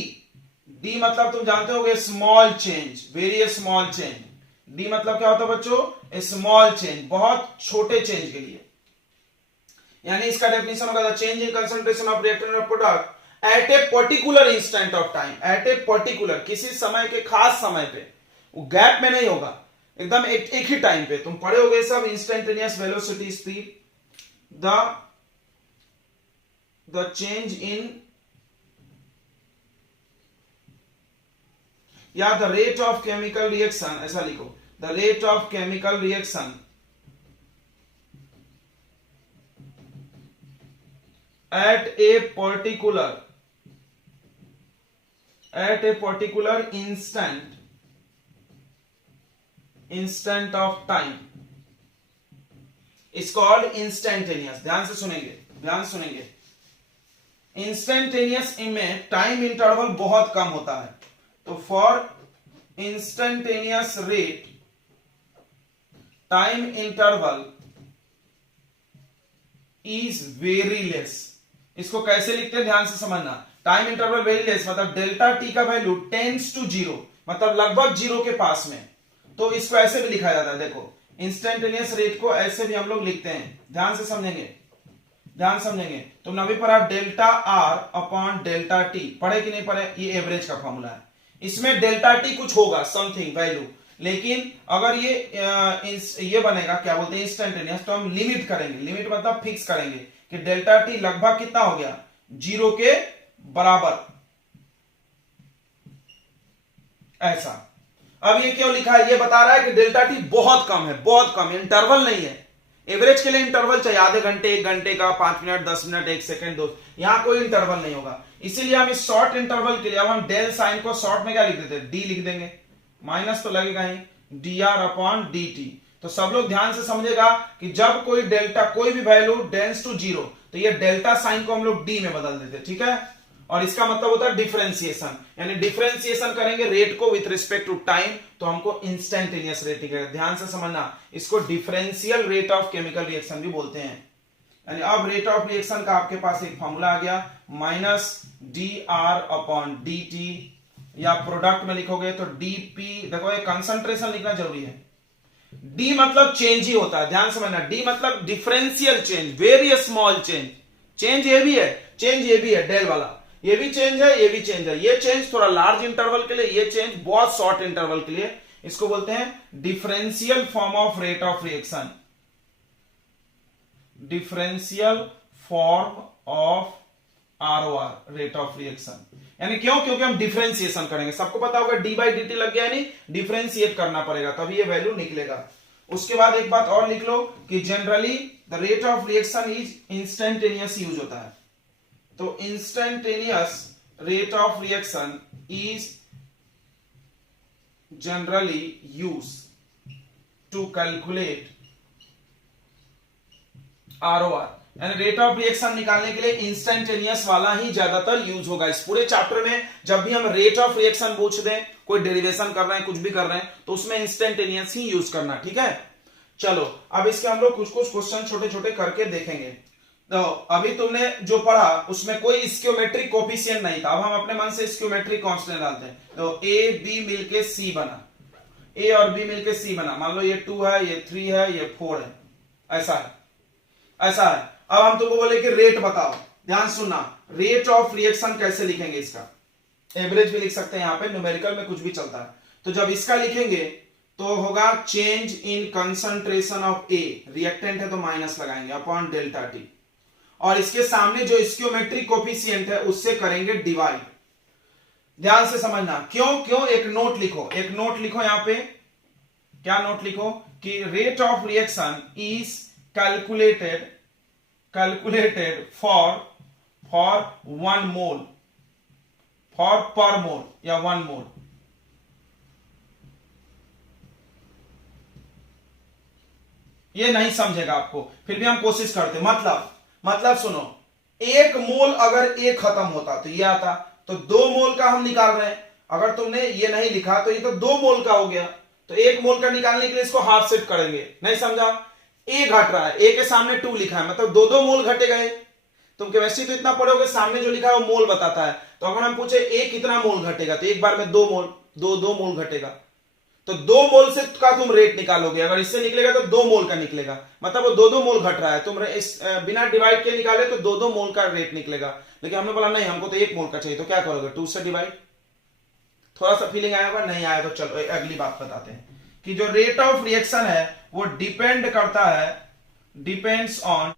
डी मतलब तुम जानते होगे small change, very small change. D मतलब क्या होता है बच्चों? स्मॉल चेंज, बहुत छोटे चेंज के लिए। यानी इसका डेफिनेशन होगा the change in concentration of reactant और product at a particular instant of time, at a particular, किसी समय के खास समय पे, वो गैप में नहीं होगा, एकदम एक ही टाइम पे। तुम पढ़े होगे सब, instantaneous velocity speed, the change in, या the rate of chemical reaction, ऐसा लिखो, the rate of chemical reaction at a particular instant of time is called instantaneous। ध्यान से सुनेंगे, ध्यान सुनेंगे। इंस्टेंटेनियस में टाइम इंटरवल बहुत कम होता है, तो for instantaneous rate time interval is very less. इसको कैसे लिखते हैं ध्यान से समझना, टाइम इंटरवल वेरी लेस मतलब डेल्टा टी का वैल्यू टेंड्स टू जीरो, मतलब लगभग जीरो के पास में, तो इसको ऐसे भी लिखा जाता है। देखो, इंस्टेंटेनियस रेट को ऐसे भी हम लोग लिखते हैं, ध्यान से समझेंगे, ध्यान समझेंगे। तो नवी पर आप delta R upon delta T पढ़े कि नहीं पढ़े? ये एवरेज का फॉर्मूला है, इसमें डेल्टा टी कुछ होगा, समथिंग वैल्यू, लेकिन अगर ये बनेगा क्या बोलते हैं इंस्टेंटेनियस, तो हम लिमिट करेंगे, लिमिट मतलब फिक्स करेंगे कि डेल्टा टी लगभग कितना हो गया, जीरो के बराबर, ऐसा। अब ये क्यों लिखा है? ये बता रहा है कि डेल्टा टी बहुत कम है, बहुत कम, इंटरवल नहीं है। एवरेज के लिए इंटरवल चाहिए, आधे घंटे, 1 घंटे का, 5 मिनट, 10 मिनट, 1 सेकंड, 2, यहां कोई इंटरवल नहीं होगा। इसीलिए हम इस शॉर्ट इंटरवल के लिए, अब हम डेल साइन को शॉर्ट में क्या लिख देते हैं? डी लिख देंगे, माइनस तो लगेगा ही, D R upon D T. तो सब लोग ध्यान से समझेगा कि जब कोई डेल्टा, कोई भी वैल्यू टेंड्स टू जीरो, तो ये डेल्टा साइन को हम लोग डी में बदल देते, ठीक है। और इसका मतलब होता है डिफरेंशिएशन, यानी डिफरेंशिएशन करेंगे रेट को विथ रिस्पेक्ट टू टाइम तो हमको इंस्टेंटेनियस रेट निकलेगा। ध्यान से समझना, इसको differential rate of chemical reaction भी बोलते हैं। यानी अब रेट ऑफ रिएक्शन का आपके पास एक फॉर्मूला आ गया, minus D R upon D T, या प्रोडक्ट में लिखोगे तो डीपी। देखो ये कंसंट्रेशन लिखना जरूरी है। डी मतलब चेंज ही होता है, ध्यान समझना। डी मतलब differential change, very small change. Change ये भी है, चेंज ये भी है, डेल वाला ये भी चेंज है, ये भी चेंज है। ये चेंज थोड़ा लार्ज इंटरवल के लिए, ये चेंज बहुत शॉर्ट इंटरवल के लिए। इसको बोलते हैं differential form of rate of reaction, differential form of ROR, rate of reaction. यानी क्यों? क्योंकि हम डिफरेंशिएशन करेंगे। सबको पता होगा डी बाई डी टी लग गया, यानी डिफरेंशिएट करना पड़ेगा तभी ये वैल्यू निकलेगा। उसके बाद एक बात और लिख लो कि generally the rate of reaction is instantaneous use होता है। तो instantaneous rate of reaction is generally use to calculate ROR, यानी रेट ऑफ रिएक्शन निकालने के लिए इंस्टेंटेनियस वाला ही ज्यादातर यूज होगा। इस पूरे चैप्टर में जब भी हम रेट ऑफ रिएक्शन पूछ दें, कोई डेरिवेशन कर रहे हैं, कुछ भी कर रहे हैं, तो उसमें इंस्टेंटेनियस ही यूज करना, ठीक है। चलो अब इसके हम लोग कुछ कुछ क्वेश्चन छोटे छोटे करके देखेंगे। तो अभी तुमने जो पढ़ा उसमें कोई स्क्योमेट्रिक कोफिशिएंट नहीं था। अब हम अपने मन से स्क्योमेट्रिक कांस्टेंट डालते हैं। तो ए बी मिलके सी बना, ए और बी मिलके सी बना। मान लो ये 2 है, ये 3 है, ये 4 है, ऐसा है, ऐसा है। अब हम तुमको बोले कि रेट बताओ। ध्यान सुनना, रेट ऑफ रिएक्शन कैसे लिखेंगे? इसका एवरेज भी लिख सकते हैं, यहां पे न्यूमेरिकल में कुछ भी चलता है। तो जब इसका लिखेंगे तो होगा change in concentration of A, reactant है तो माइनस लगाएंगे, अपॉन डेल्टा टी, और इसके सामने जो स्क्योमेट्रिक कोफिशिएंट है उससे करेंगे डिवाइड। ध्यान से समझना, क्यों क्यों? एक नोट लिखो, एक नोट लिखो यहां पे। क्या नोट लिखो? कि रेट ऑफ रिएक्शन इज calculated for 1 mole, for per mole या 1 mole। ये नहीं समझेगा आपको, फिर भी हम कोशिश करते। मतलब सुनो, 1 मोल अगर ए खत्म होता तो ये आता, तो 2 मोल का हम निकाल रहे हैं। अगर तुमने ये नहीं लिखा तो ये तो 2 मोल का हो गया, तो 1 मोल का निकालने के लिए इसको हाफ सेट करेंगे। नहीं समझा? ए घट रहा है, ए के सामने 2 लिखा है, मतलब 2 मोल घटेगा। तुम केमिस्ट्री तो इतना पढ़ोगे, सामने जो लिखा है वो मोल बताता है। तो अगर हम पूछे ए कितना मोल घटेगा, तो एक बार में 2 मोल, 2 मोल घटेगा। तो 2 मोल से का तुम रेट निकालोगे। अगर इससे निकलेगा तो 2 मोल का निकलेगा, मतलब वो 2 मोल घट रहा है। तुम इस बिना डिवाइड के निकाले तो 2 मोल का रेट निकलेगा। लेकिन हमने बोला नहीं, हमको तो 1 मोल का चाहिए, तो क्या करोगे? 2 से डिवाइड। थोड़ा सा फीलिंग आया होगा? नहीं आया तो चलो अगली बात बताते हैं कि जो रेट ऑफ रिएक्शन है वो डिपेंड करता है, depends on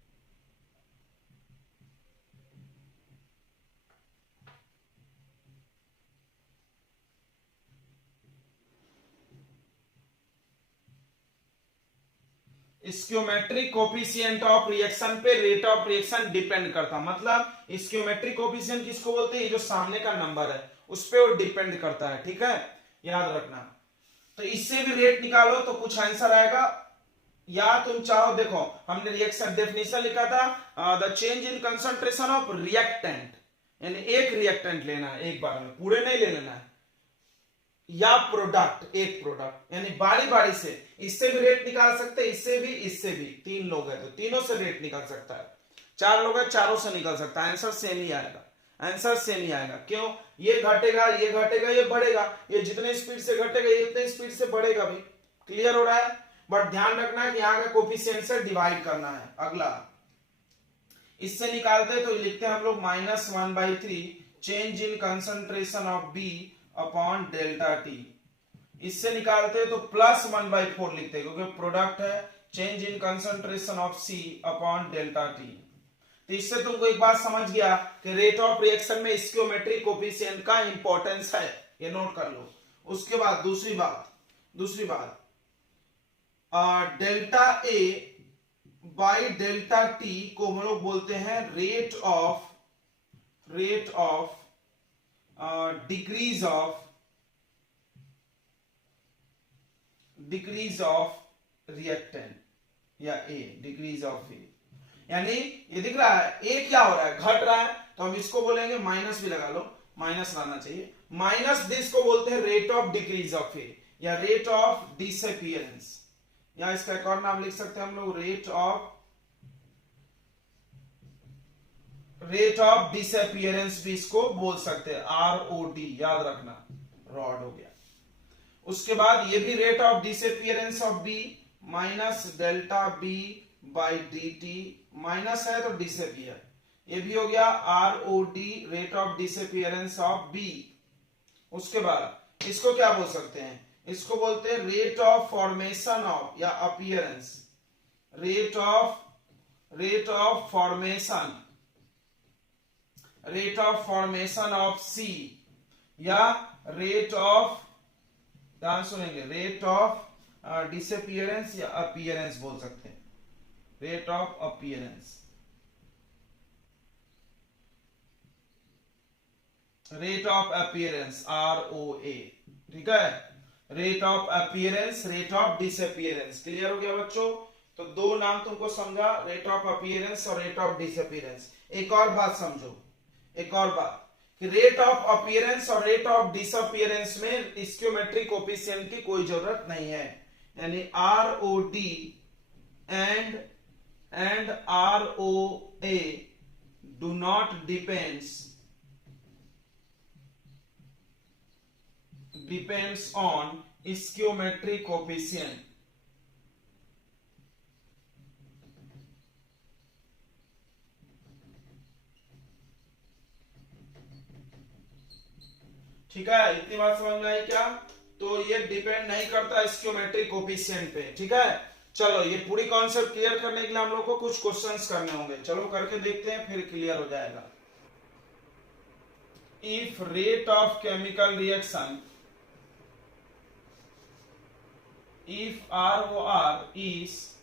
stoichiometric coefficient of reaction पे रेट ऑफ रिएक्शन डिपेंड करता। मतलब स्क्योमेट्रिक कोफिशिएंट किसको बोलते हैं? ये जो सामने का नंबर है उस पे वो डिपेंड करता है, ठीक है, याद रखना। तो इससे भी रेट निकालो तो कुछ आंसर आएगा, या तुम चाहो, देखो हमने रिएक्शन डेफिनेशन लिखा था, the change in concentration of reactant, यानी एक रिएक्टेंट लेना है एक बार में, पूरे नहीं ले लेना है, या प्रोडक्ट, एक प्रोडक्ट, यानी बारी बारी से। इससे भी रेट निकाल सकते हैं, इससे भी, इससे भी। 3 लोग हैं तो तीनों से रेट निकल सकता है, 4 लोग हैं चारों से निकल सकता है। आंसर सेम ही आएगा, आंसर सेम ही आएगा। क्यों? ये घटेगा, ये घटेगा, ये बढ़ेगा। ये जितने स्पीड से घटेगा ये उतने स्पीड से बढ़ेगा भी। क्लियर हो रहा है? बट ध्यान रखना है कि यहां का कोफिशिएंट से डिवाइड करना है। अगला इससे निकालते हैं तो लिखते हैं हम लोग -1/3 change in concentration of B upon delta T. इससे निकालते हैं तो +1/4 लिखते हैं, क्योंकि प्रोडक्ट है, change in concentration of C upon delta T. तो इससे तुमको एक बात समझ गया कि रेट ऑफ रिएक्शन में स्टोइकोमेट्रिक कोफिशिएंट का इंपॉर्टेंस है, ये नोट कर लो। उसके बाद दूसरी बात delta A by delta T को हम लोग बोलते हैं rate of decrease of reactant, या ए डिक्रीज ऑफ ए। यानी ये दिख रहा है ए क्या हो रहा है, घट रहा है, तो हम इसको बोलेंगे, माइनस भी लगा लो, माइनस रहना चाहिए, माइनस दिस को बोलते हैं रेट ऑफ डिक्रीज ऑफ ए या रेट ऑफ डिसअपीयरेंस, या इसका एक और नाम लिख सकते हैं हम लोग, रेट ऑफ डिसअपीयरेंस भी इसको बोल सकते हैं, ROD, याद रखना, रॉड हो गया। उसके बाद ये भी rate of disappearance of B minus delta B by D T, minus है तो डिसअपीयर, ये भी हो गया ROD, rate of disappearance of B. उसके बाद इसको क्या बोल सकते हैं, इसको बोलते हैं रेट ऑफ फॉर्मेशन ऑफ या appearance, rate of formation of C, या रेट ऑफ, ध्यान सुनेंगे, रेट ऑफ डिसअपीयरेंस या अपीयरेंस बोल सकते हैं, rate of appearance, rate of appearance ROA, ठीक है, rate of appearance, rate of disappearance. Clear हो गया बच्चों? तो दो नाम तुमको समझा, रेट ऑफ अपीयरेंस और रेट ऑफ डिसअपीयरेंस। एक और बात समझो, एक और बात कि रेट ऑफ अपीयरेंस और रेट ऑफ डिसअपीयरेंस में स्क्योमेट्रिक कोएफिशिएंट की कोई जरूरत नहीं है, यानी ROD and ROA do not depends on skeometric coefficient। ठीक है, इतनी बात समझ में आई क्या? तो ये डिपेंड नहीं करता स्क्योमेट्रिक कोएफिशिएंट पे, ठीक है। चलो ये पूरी कॉन्सेप्ट क्लियर करने के लिए हम लोग को कुछ क्वेश्चंस करने होंगे, चलो करके देखते हैं, फिर क्लियर हो जाएगा। If rate of chemical reaction, if ROR is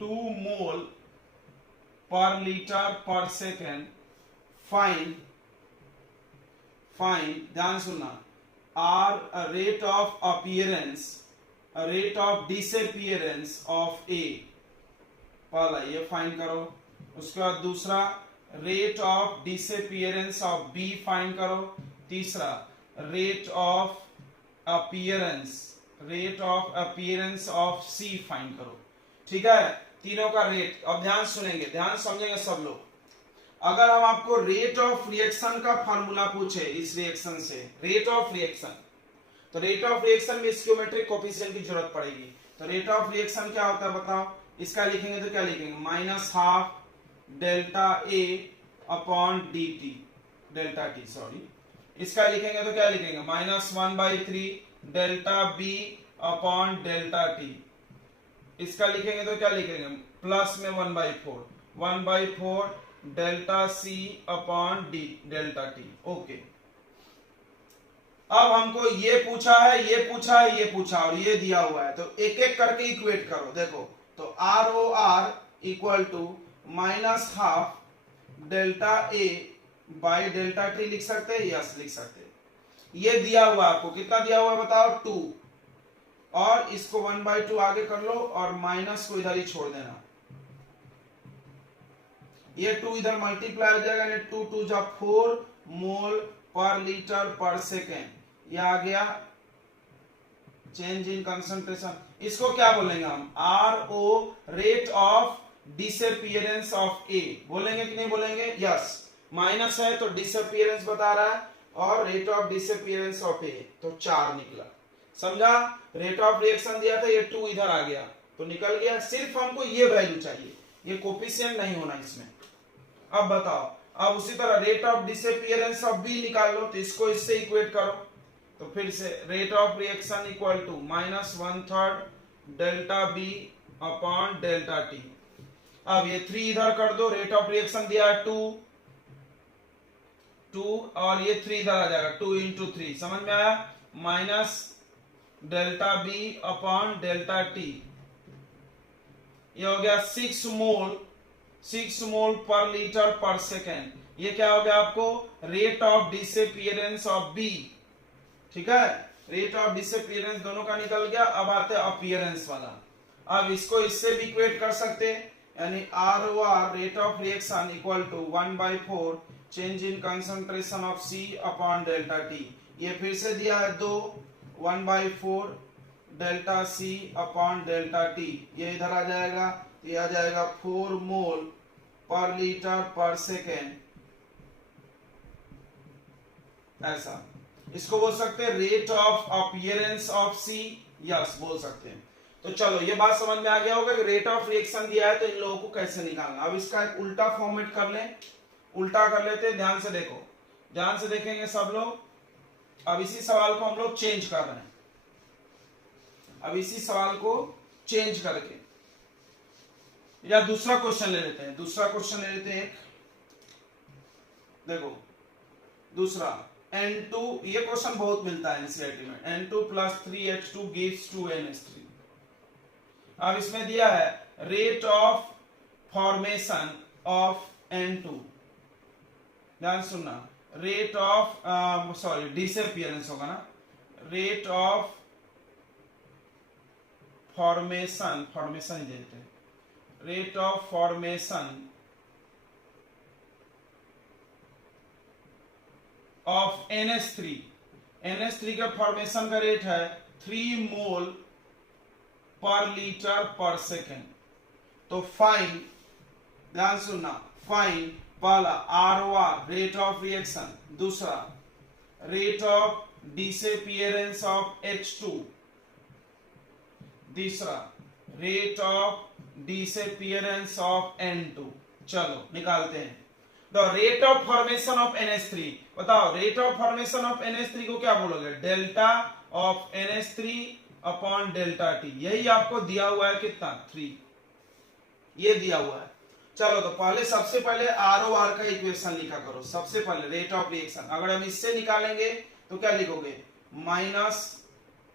2 mole per liter per second, find, ध्यान सुनना, R rate of appearance, rate of disappearance of A, पहला ये फाइंड करो। उसके बाद दूसरा rate of disappearance of B find करो। तीसरा rate of appearance of C find करो, ठीक है, तीनों का रेट। अब ध्यान सुनेंगे, ध्यान समझेंगे सब लोग। अगर हम आपको रेट ऑफ रिएक्शन का फार्मूला पूछे, इस रिएक्शन से रेट ऑफ रिएक्शन, तो रेट ऑफ रिएक्शन में स्क्योमेट्रिक कोएफिशिएंट की जरूरत पड़ेगी। तो रेट ऑफ रिएक्शन क्या होता है बताओ? इसका लिखेंगे तो क्या लिखेंगे, -12 delta A upon D T, delta T sorry. इसका लिखेंगे तो क्या लिखेंगे, -1/3 delta B upon delta T. इसका लिखेंगे तो क्या लिखेंगे, प्लस में 1/4 delta C upon D delta T. Okay, अब हमको ये पूछा है, ये पूछा है, ये पूछा और ये दिया हुआ है, तो एक एक करके इक्वेट करो। देखो तो ROR equal to -12 delta A by delta T लिख सकते हैं, यस लिख सकते हैं। ये दिया हुआ आपको, कितना दिया हुआ है बताओ, 2, और इसको 1/2 आगे कर लो और माइनस को इधर ही छोड़ देना। ये 2 इधर मल्टीप्लाई हो जाएगा, 2 2 जा 4 मोल पर लीटर पर सेकेंड, ये आ गया चेंज इन कंसंट्रेशन। इसको क्या बोलेंगे हम, RO rate of disappearance of A बोलेंगे कि नहीं बोलेंगे? यस, माइनस है तो डिसअपीयरेंस बता रहा है, और रेट ऑफ डिसअपीयरेंस ऑफ ए तो 4 निकला। समझा? रेट ऑफ रिएक्शन दिया था, ये 2 इधर आ गया तो निकल गया। सिर्फ हमको ये वैल्यू चाहिए, ये कोएफिशिएंट नहीं होना इसमें। अब बताओ, अब उसी तरह rate of disappearance of B निकाल लो, तो इसको इससे इक्वेट करो। तो फिर से rate of reaction equal to -1/3 delta B upon delta T. अब ये 3 इधर कर दो, रेट ऑफ रिएक्शन दिया है 2 और ये 3 इधर आ जाएगा, 2 × 3, समझ में आया? Minus delta B upon delta T, ये हो गया 6 मोल पर लीटर पर सेकेंड। ये क्या हो गया आपको, rate of disappearance of B, ठीक है, रेट ऑफ डिसअपीयरेंस दोनों का निकल गया। अब आते हैं अपीयरेंस वाला। अब इसको इससे भी इक्वेट कर सकते हैं, यानी ROR rate of reaction equal to 1/4 change in concentration of C upon delta T। ये फिर से दिया है 2 1/4 delta C upon delta T। ये इधर आ जाएगा, ये आ जाएगा 4 मोल पर लीटर पर सेकेंड। ऐसा इसको बोल सकते हैं rate of appearance of C, yes बोल सकते हैं। तो चलो ये बात समझ में आ गया होगा कि रेट ऑफ रिएक्शन दिया है तो इन लोगों को कैसे निकालना। अब इसका एक उल्टा फॉर्मेट कर लें, उल्टा कर लेते हैं। ध्यान से देखो, ध्यान से देखेंगे सब लोग। अब इसी सवाल को हम लोग चेंज कर रहे हैं। अब इसी सवाल को चेंज करके या दूसरा क्वेश्चन ले लेते हैं, दूसरा क्वेश्चन ले लेते हैं। देखो दूसरा N2, ये क्वेश्चन बहुत मिलता है एनसीईआरटी में। N2 + 3H2 gives 2NH3। अब इसमें दिया है rate of formation of N2। ध्यान सुनना, रेट ऑफ सॉरी डिसअपियरेंस होगा ना, रेट ऑफ फॉर्मेशन, फॉर्मेशन ही देते हैं, rate of formation of NH3। NH3 का फॉर्मेशन का रेट है 3 मोल पर लीटर पर सेकेंड। तो फाइन, ध्यान सुनना, फाइन पहला ROR रेट ऑफ रिएक्शन, दूसरा rate of disappearance of H2, तीसरा rate of disappearance of N2। चलो निकालते हैं। The rate of formation of NH3, बताओ rate of formation of NH3 को क्या बोलोगे? Delta of NH3 upon delta T। यही आपको दिया हुआ है कितना? 3, ये दिया हुआ है। चलो तो पहले सबसे पहले ROR का इक्वेशन लिखा करो। सबसे पहले रेट ऑफ रिएक्शन, अगर हम इससे निकालेंगे तो क्या लिखोगे? Minus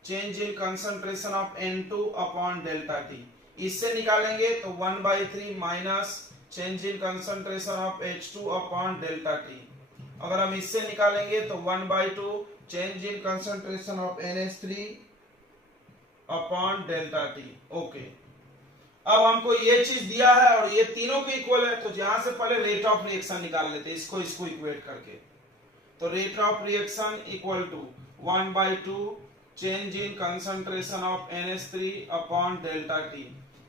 change in concentration of N2 upon delta T। इससे निकालेंगे तो 1/3 minus change in concentration of H2 upon delta T। अगर हम इससे निकालेंगे तो 1/2 change in concentration of NH3 upon delta T। Okay, अब हमको ये चीज दिया है और ये तीनों के इक्वल है, तो यहां से पहले रेट ऑफ रिएक्शन निकाल लेते हैं, इसको इक्वेट करके। तो rate of reaction equal to 1/2 change in concentration of NH3 upon delta T।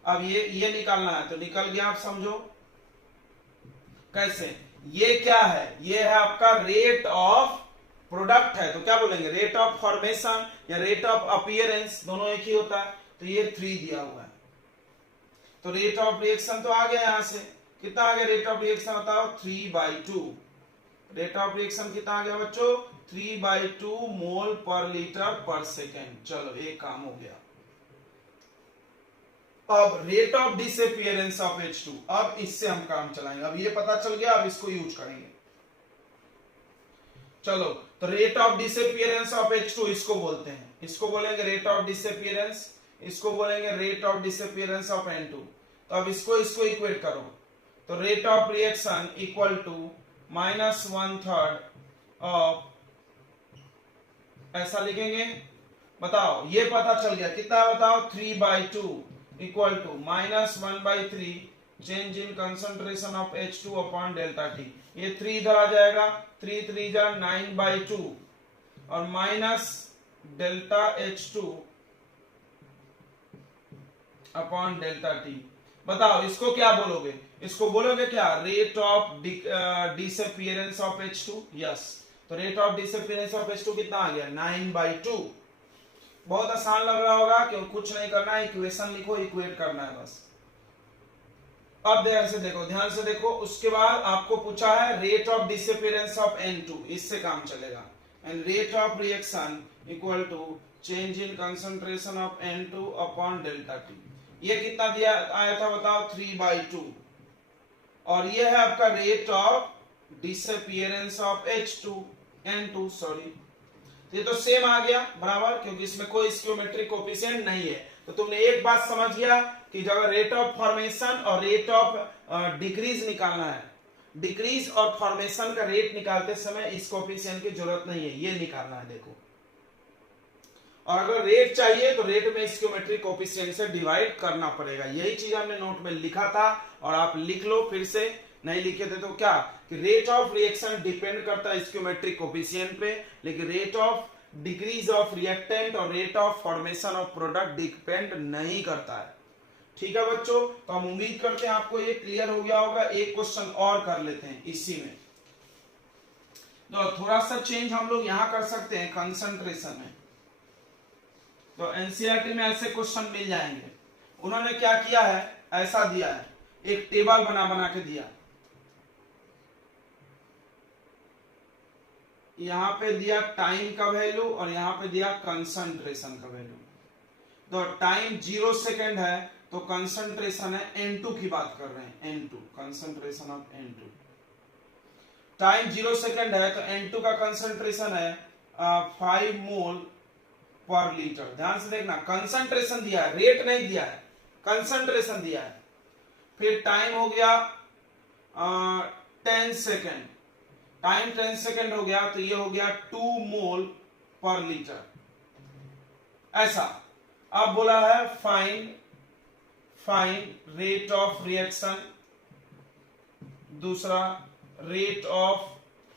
अब ये निकालना है, तो निकल गया। आप समझो कैसे, ये क्या है? ये है आपका रेट ऑफ प्रोडक्ट है, तो क्या बोलेंगे? रेट ऑफ फॉर्मेशन या रेट ऑफ अपीयरेंस, दोनों एक ही होता है। तो ये 3 दिया हुआ है, तो रेट ऑफ रिएक्शन तो आ गया। यहां से कितना आ गया रेट ऑफ रिएक्शन? बताओ 3/2। रेट ऑफ रिएक्शन कितना आ गया बच्चों? 3/2 मोल पर लीटर पर सेकेंड। चलो एक काम हो गया। अब rate of disappearance of H2, अब इससे हम काम चलाएंगे। अब ये पता चल गया, अब इसको यूज करेंगे। चलो तो rate of disappearance of H2 इसको बोलते हैं, इसको बोलेंगे रेट ऑफ डिसअपियरेंस, इसको बोलेंगे rate of disappearance of N2। तो अब इसको इक्वेट करो, तो rate of reaction equal to -1/3 of, ऐसा लिखेंगे। बताओ ये पता चल गया कितना? बताओ 3/2 equal to -1/3 change in concentration of H2 upon delta T। ये 3 इधर आ जाएगा, 3 3 9/2 और minus delta H2 upon delta T। बताओ इसको क्या बोलोगे? इसको बोलोगे क्या? Rate of disappearance of H2। Yes, तो rate of disappearance of H2 कितना आ गया? 9/2। बहुत आसान लग रहा होगा, क्यों? कुछ नहीं करना है, इक्वेशन लिखो, इक्वेट करना है बस। अब ध्यान से देखो, ध्यान से देखो। उसके बाद आपको पूछा है rate of disappearance of N2, इससे काम चलेगा। And rate of reaction equal to change in concentration of N2 upon delta T। ये कितना दिया आया था? बताओ 3/2। और ये है आपका rate of disappearance of N2 sorry. ये तो सेम आ गया बराबर, क्योंकि इसमें कोई स्टोइकोमेट्रिक कोएफिशिएंट नहीं है। तो तुमने एक बात समझ गया कि जब रेट ऑफ फॉर्मेशन और रेट ऑफ डिक्रीज निकालना है, डिक्रीज और फॉर्मेशन का रेट निकालते समय इस कोएफिशिएंट की जरूरत नहीं है, ये निकालना है। देखो, और अगर रेट चाहिए तो रेट में स्टोइकोमेट्रिक कोएफिशिएंट से डिवाइड करना पड़ेगा। यही चीज हमने नोट में लिखा था और आप लिख लो फिर से। नहीं लिखे थे तो क्या कि रेट ऑफ रिएक्शन डिपेंड करता है स्टोइकोमेट्रिक कोफिशिएंट पे, लेकिन rate of decrease of reactant और rate of formation of product depend नहीं करता है। ठीक है बच्चों, तो हम उम्मीद करते हैं आपको ये क्लियर हो गया होगा। एक क्वेश्चन और कर लेते हैं इसी में, तो थोड़ा सा चेंज हम लोग यहां कर सकते हैं कंसंट्रेशन में। तो एनसीईआरटी में ऐसे क्वेश्चन मिल जाएंगे। उन्होंने क्या किया है, ऐसा दिया है, एक टेबल बना बना के दिया, यहां पे दिया टाइम का वैल्यू और यहां पे दिया कंसंट्रेशन का वैल्यू। तो टाइम 0 सेकेंड है तो कंसंट्रेशन है N2 की बात कर रहे हैं, N2 concentration of N2। Time 0 second है तो N2 का कंसंट्रेशन है 5 मोल पर लीटर। ध्यान से देखना, कंसंट्रेशन दिया है, रेट नहीं दिया है, कंसंट्रेशन दिया है। फिर टाइम हो गया 10 सेकेंड, टाइम 10 सेकेंड हो गया तो ये हो गया 2 मोल पर लीटर, ऐसा। अब बोला है फाइंड रेट ऑफ रिएक्शन, दूसरा रेट ऑफ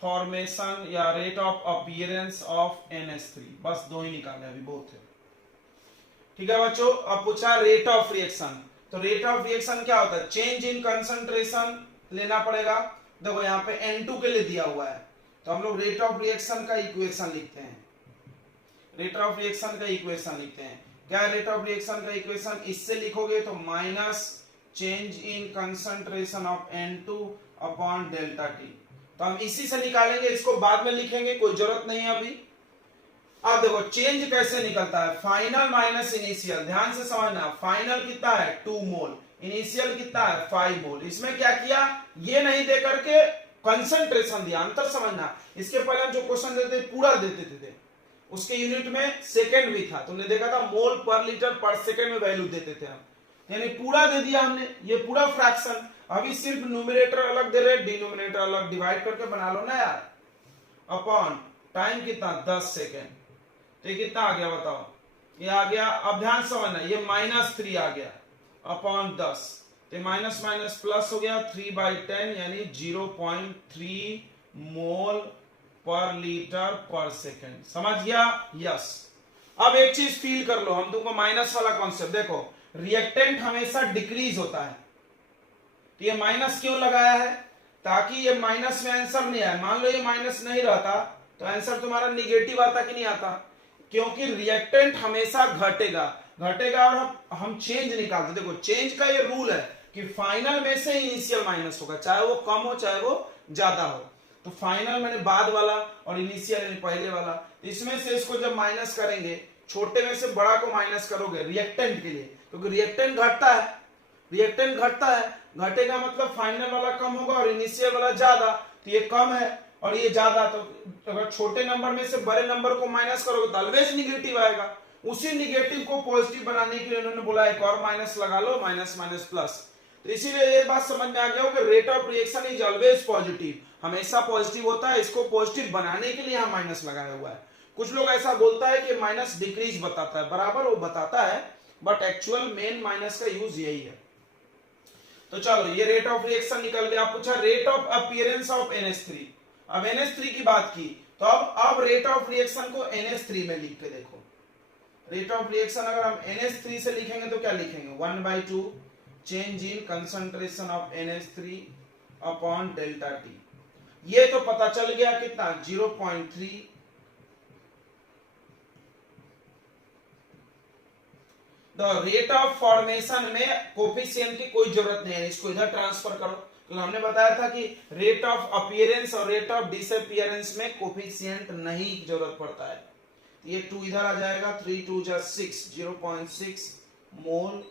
फॉर्मेशन या rate of appearance of NH3। बस दो ही निकाले, अभी बहुत है। ठीक है बच्चों, अब पूछा रेट ऑफ रिएक्शन। तो रेट ऑफ रिएक्शन क्या होता है, चेंज इन कंसंट्रेशन लेना पड़ेगा। देखो यहाँ पे N2 के लिए दिया हुआ है, तो हम लोग रेट ऑफ रिएक्शन का इक्वेशन लिखते हैं। रेट ऑफ रिएक्शन का इक्वेशन लिखते हैं, क्या है रेट ऑफ रिएक्शन का इक्वेशन, इससे लिखोगे तो minus change in concentration of N2 upon delta T. तो हम इसी से निकालेंगे, इसको बाद में लिखेंगे, कोई जरूरत नहीं है अभी। अब देखो चेंज कैसे निकलता है, फाइनल माइनस इनिशियल। ध्यान से समझना, फाइनल कितना है 2 मोल, इनिशियल कितना है 5 मोल। इसमें क्या किया, ये नहीं दे करके कंसंट्रेशन दिया, अंतर समझना। इसके पहले हम जो क्वेश्चन देते पूरा देते थे, उसके यूनिट में सेकंड भी था, तुमने देखा था मोल पर लीटर पर सेकंड में वैल्यू देते थे हम, यानी पूरा दे दिया हमने, ये पूरा फ्रैक्शन। अभी सिर्फ न्यूमरेटर अलग दे रहे, डिनोमिनेटर अलग, डिवाइड करके बना लो ना यार। अपॉन टाइम कितना 10 सेकेंड, तो ये कितना आ गया बताओ, ये आ गया। अब ध्यान समझना, ये -3 आ गया अपॉन 10, तो माइनस माइनस प्लस हो गया 3/10 यानी 0.3 मोल पर लीटर पर सेकेंड। समझ गया, यस। अब एक चीज फील कर लो, हम तुमको माइनस वाला कॉन्सेप्ट देखो, रिएक्टेंट हमेशा डिक्रीज होता है, तो ये माइनस क्यों लगाया है, ताकि ये माइनस में आंसर नहीं आए। मान लो ये माइनस नहीं रहता तो आंसर तुम्हारा निगेटिव आता कि नहीं आता, क्योंकि रिएक्टेंट हमेशा घटेगा और हम चेंज निकालते। देखो चेंज का ये रूल है कि फाइनल में से इनिशियल माइनस होगा, चाहे वो कम हो चाहे वो ज्यादा हो। तो फाइनल मैंने बाद वाला और इनिशियल पहले वाला, इसमें से इसको जब माइनस करेंगे, छोटे में से बड़ा को माइनस करोगे रिएक्टेंट के लिए, क्योंकि रिएक्टेंट घटता है, रिएक्टेंट घटता है, घटेगा मतलब फाइनल वाला कम होगा और इनिशियल वाला ज्यादा, तो ये कम है और ये ज्यादा। तो अगर छोटे नंबर में से बड़े नंबर को माइनस करोगे तो ऑलवेज निगेटिव आएगा। उसी निगेटिव को पॉजिटिव बनाने के लिए उन्होंने बोला एक और माइनस लगा लो, माइनस माइनस प्लस। तो इसीलिए ये बात समझ में आ गया हो कि rate of reaction is always positive, हमेशा पॉजिटिव होता है। इसको पॉजिटिव बनाने के लिए हम माइनस लगाया हुआ है। कुछ लोग ऐसा बोलता है कि माइनस डिक्रीज बताता है, बराबर वो बताता है, बट एक्चुअल मेन माइनस का यूज यही है। तो चलो ये रेट ऑफ रिएक्शन निकल गया। पूछा rate of appearance of NH3। अब NH3 की बात की, तो अब रेट ऑफ रिएक्शन को NH3 में लिख के देखो। रेट ऑफ रिएक्शन अगर हम NH3 से लिखेंगे तो क्या लिखेंगे, 1/2 change in concentration of NH3 upon delta T. ये तो पता चल गया कितना 0.3। द रेट ऑफ फॉर्मेशन में कोफिशिएंट की कोई जरूरत नहीं है, इसको इधर ट्रांसफर करो। तो हमने बताया था कि रेट ऑफ अपीयरेंस और रेट ऑफ डिसअपीयरेंस में कोफिशिएंट नहीं की जरूरत पड़ता है। ये 2 इधर आ जाएगा, 3 2 6, 0.6 मोल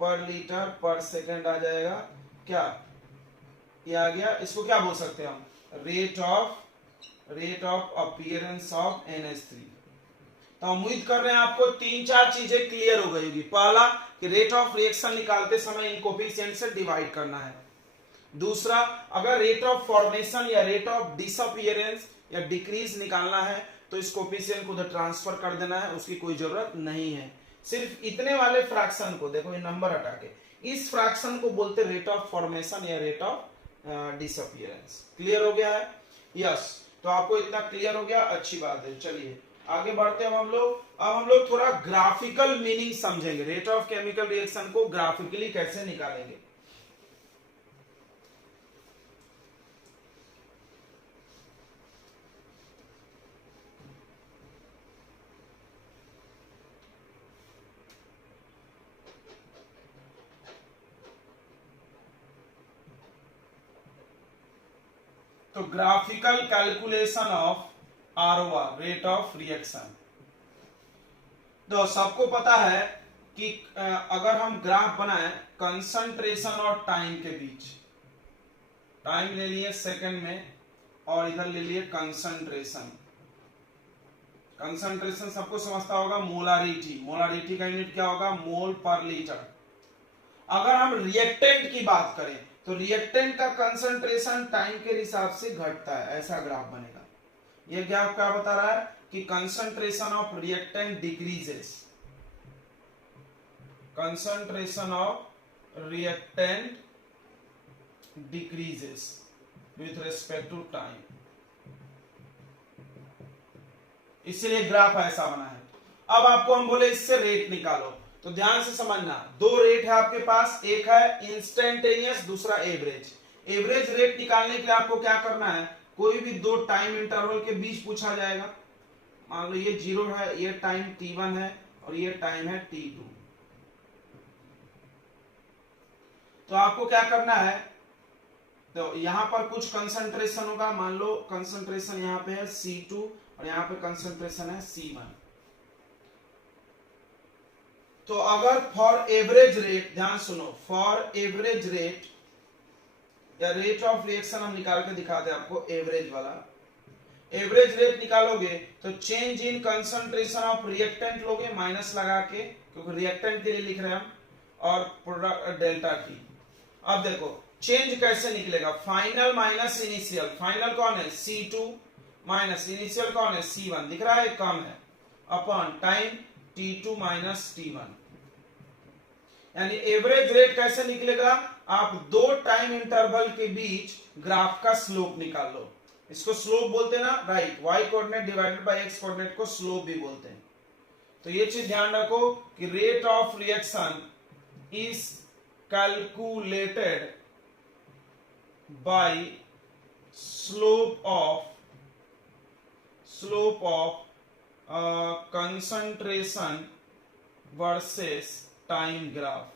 पर लीटर पर सेकंड आ जाएगा। क्या ये आ गया, इसको क्या बोल सकते हैं हम, rate of appearance of NH3। तो उम्मीद कर रहे हैं आपको 3-4 चीजें क्लियर हो गई होगी। पहला कि रेट ऑफ रिएक्शन निकालते समय इन कोफिशिएंट से डिवाइड करना है। दूसरा, अगर रेट ऑफ फॉर्मेशन या रेट ऑफ डिसअपीयरेंस या डिक्रीज निकालना है तो इस कोफिशिएंट को उधर ट्रांसफर कर देना है, उसकी कोई जरूरत नहीं है। सिर्फ इतने वाले फ्रैक्शन को देखो, ये नंबर हटा के, इस फ्रैक्शन को बोलते रेट ऑफ फॉर्मेशन या रेट ऑफ डिसअपियरेंस। क्लियर हो गया है? यस, तो आपको इतना क्लियर हो गया, अच्छी बात है। चलिए आगे बढ़ते हैं हम लोग। अब हम लोग थोड़ा ग्राफिकल मीनिंग समझेंगे, रेट ऑफ केमिकल रिएक्शन को ग्राफिकली कैसे निकालेंगे। तो graphical calculation of ROR, rate of reaction. तो सबको पता है कि अगर हम ग्राफ बनाए कंसंट्रेशन और टाइम के बीच, टाइम ले लिए सेकंड में और इधर ले लिए कंसंट्रेशन। कंसंट्रेशन सबको समझता होगा, मोलारिटी, मोलारिटी का यूनिट क्या होगा, मोल पर लीटर। अगर हम रिएक्टेंट की बात करें तो रिएक्टेंट का कंसंट्रेशन टाइम के हिसाब से घटता है, ऐसा ग्राफ बनेगा। ये ग्राफ क्या बता रहा है कि concentration of reactant decreases, concentration of reactant decreases with respect to time, इसलिए ग्राफ ऐसा बना है। अब आपको हम बोले इससे रेट निकालो, तो ध्यान से समझना, दो रेट है आपके पास, एक है इंस्टेंटेनियस, दूसरा एवरेज। एवरेज रेट निकालने के लिए आपको क्या करना है, कोई भी दो टाइम इंटरवल के बीच पूछा जाएगा। मान लो ये 0 है, ये टाइम t1 है और ये टाइम है t2। तो आपको क्या करना है, तो यहां पर कुछ कंसंट्रेशन होगा, मान लो कंसंट्रेशन यहां पे है C2 और यहां पे कंसंट्रेशन है C1। तो अगर फॉर एवरेज रेट, ध्यान सुनो, फॉर एवरेज रेट या रेट ऑफ रिएक्शन हम निकाल के दिखाते हैं आपको, एवरेज वाला। एवरेज रेट निकालोगे तो change in concentration of reactant लोगे माइनस लगा के, क्योंकि रिएक्टेंट के लिए लिख रहे हैं हम, और प्रोडक्ट डेल्टा टी। अब देखो चेंज कैसे निकलेगा, फाइनल माइनस इनिशियल, फाइनल कौन है C2 माइनस इनिशियल कौन है C1, दिख रहा है कम है, upon time T2 minus T1। यानी एवरेज रेट कैसे निकलेगा, आप दो टाइम इंटरवल के बीच ग्राफ का स्लोप निकाल लो, इसको स्लोप बोलते हैं ना, right. Y coordinate divided by X coordinate को स्लोप भी बोलते हैं। तो ये चीज ध्यान रखो कि रेट ऑफ रिएक्शन इज calculated by slope of concentration versus time graph।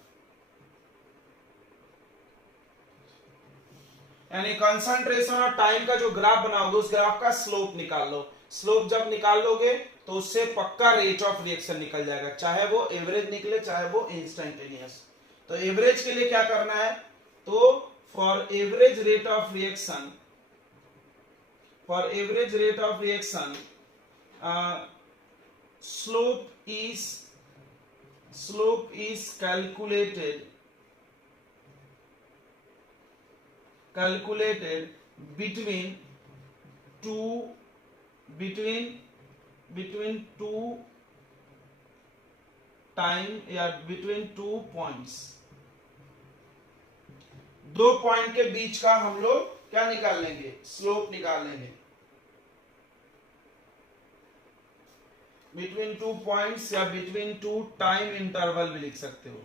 यानी कंसंट्रेशन और टाइम का जो ग्राफ बनाओगे उस ग्राफ का स्लोप निकाल लो। स्लोप जब निकाल लोगे तो उससे पक्का रेट ऑफ रिएक्शन निकल जाएगा, चाहे वो एवरेज निकले चाहे वो इंस्टेंटेनियस। तो एवरेज के लिए क्या करना है, तो for average rate of reaction, for average rate of reaction slope is calculated between two time या between 2 points, दो पॉइंट के बीच का हम लोग क्या निकाल लेंगे, स्लोप निकाल लेंगे। बिटवीन 2 पॉइंट्स या बिटवीन 2 टाइम इंटरवल भी लिख सकते हो।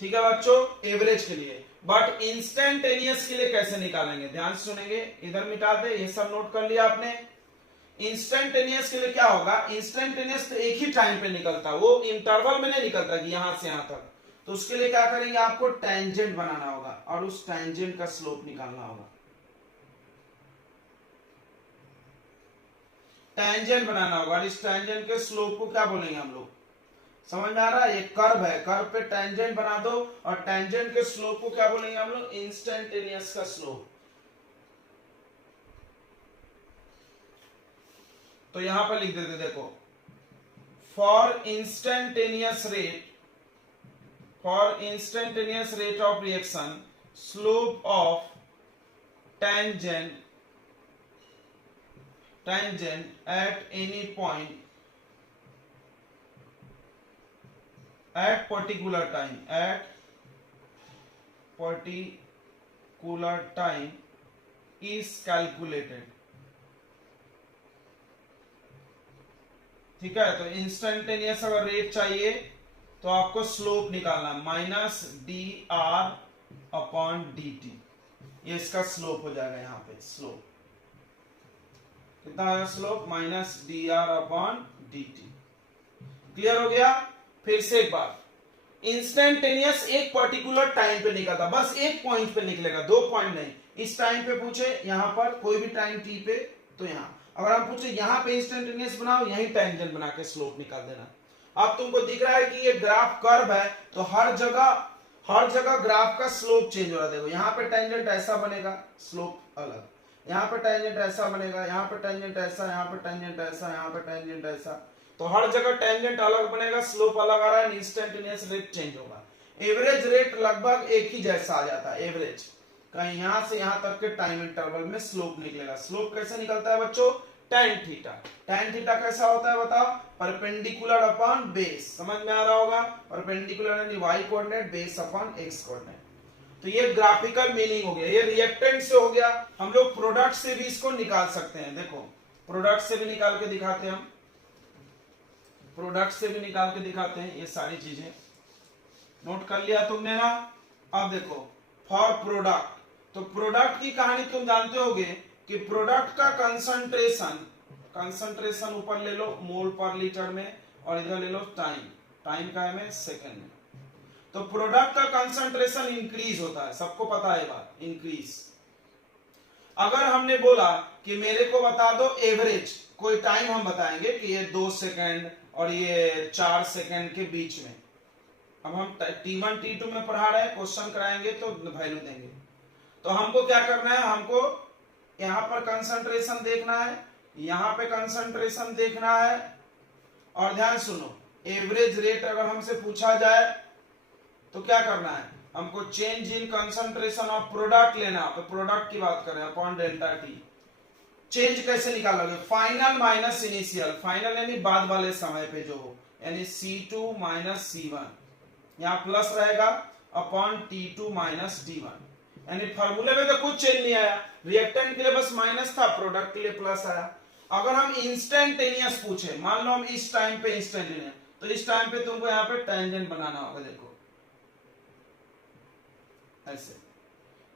ठीक है बच्चों, एवरेज के लिए। बट इंस्टेंटेनियस के लिए कैसे निकालेंगे, ध्यान से सुनेंगे, इधर मिटा दे, ये सब नोट कर लिया आपने। इंस्टेंटेनियस के लिए क्या होगा, इंस्टेंटेनियस तो एक ही टाइम पे निकलता, वो इंटरवल में नहीं निकलता कि यहां से यहां तक। तो उसके लिए क्या करेंगे, आपको टेंजेंट बनाना होगा और उस टेंजेंट का स्लोप निकालना होगा। टेंजेंट बनाना होगा और इस टेंजेंट के स्लोप को क्या बोलेंगे हम लोग, समझ में आ रहा है, ये कर्व है, कर्व पे टेंजेंट बना दो और टेंजेंट के स्लोप को क्या बोलेंगे हम लोग, इंस्टेंटेनियस का स्लोप। तो यहां पर लिख देते, देखो, for instantaneous rate of reaction slope of tangent at any point at particular time particular time is calculated. ठीक है, तो इंस्टेंटेनियस अगर रेट चाहिए तो आपको स्लोप निकालना minus D R upon D T, ये इसका स्लोप हो जाएगा। यहाँ पे स्लोप कितना है, slope minus D R upon D T. Clear हो गया। फिर से एक बार, इंस्टेंटेनियस एक पर्टिकुलर टाइम पे निकलता, बस एक पॉइंट पे निकलेगा, 2 पॉइंट नहीं। इस टाइम पे पूछे यहां पर कोई भी टाइम टी पे, तो यहां अगर हम पूछे यहां पे इंस्टेंटेनियस बनाओ, यही टेंजेंट बना के स्लोप निकाल देना। अब तुमको दिख रहा है कि ये ग्राफ कर्व है, तो हर जगह ग्राफ का स्लोप चेंज हो रहा है। देखो यहाँ पे टेंजेंट ऐसा बनेगा, स्लोप अलग, यहाँ पे टेंजेंट ऐसा बनेगा, यहाँ पे टेंजेंट ऐसा, यहाँ पे टेंजेंट ऐसा, यहाँ पे टेंजेंट ऐसा, तो हर जगह टेंजेंट अलग बनेगा, स्लोप अलग आ रहा है, इंस्टेंटेनियस रेट चेंज होगा। एवरेज रेट लगभग एक ही जैसा आ जाता है। एवरेज कहीं यहां से यहां तक के टाइम इंटरवल में स्लोप निकलेगा। स्लोप कैसे निकलता है बच्चों, tan थीटा। tan थीटा कैसा होता है बताओ, परपेंडिकुलर अपॉन बेस। समझ में आ रहा होगा, परपेंडिकुलर यानी y coordinate, base upon x coordinate. तो ये ग्राफिकल मीनिंग हो गया। ये रिएक्टेंट से हो गया, हम लोग प्रोडक्ट से भी इसको निकाल सकते हैं। देखो प्रोडक्ट से भी निकाल के दिखाते हैं हम, प्रोडक्ट से भी निकाल के दिखाते हैं। ये सारी चीजें नोट कर लिया तुमने ना। अब देखो फॉर प्रोडक्ट, तो प्रोडक्ट की कहानी तुम जानते होगे कि प्रोडक्ट का कंसंट्रेशन ऊपर ले लो मोल पर लीटर में, और इधर ले लो टाइम का है में सेकंड में। तो प्रोडक्ट का कंसंट्रेशन इंक्रीज होता है, सबको पता है बात, इंक्रीज। अगर हमने बोला कि मेरे को बता दो एवरेज, कोई टाइम हम बताएंगे कि ये 2 सेकंड और ये 4 सेकंड के बीच में। अब हम T1 T2 में पढ़ा रहे हैं, क्वेश्चन कराएंगे तो वैल्यू देंगे। तो हमको क्या करना है, हमको यहां पर कंसंट्रेशन देखना है, यहां पे कंसंट्रेशन देखना है, और ध्यान सुनो, एवरेज रेट अगर हमसे पूछा जाए तो क्या करना है, हमको change in concentration of product लेना। तो प्रोडक्ट की बात करें अपॉन डेल्टा टी। चेंज कैसे निकालोगे, फाइनल माइनस इनिशियल, फाइनल यानी बाद वाले समय पे जो हो, यानी C2 माइनस C1, यहाँ प्लस रहेगा अपॉन T2 माइनस T1। यानी फॉर्मूले में तो कुछ चेंज नहीं आया, रिएक्टेंट के लिए बस माइनस था, प्रोडक्ट के लिए प्लस आया। अगर हम इंस्टेंटेनियस पूछे, मान लो हम इस टाइम पे इंस्टेंटेनियस, तो इस टाइम पे तुमको यहाँ पे टेंजेंट बनाना होगा। देखो ऐसे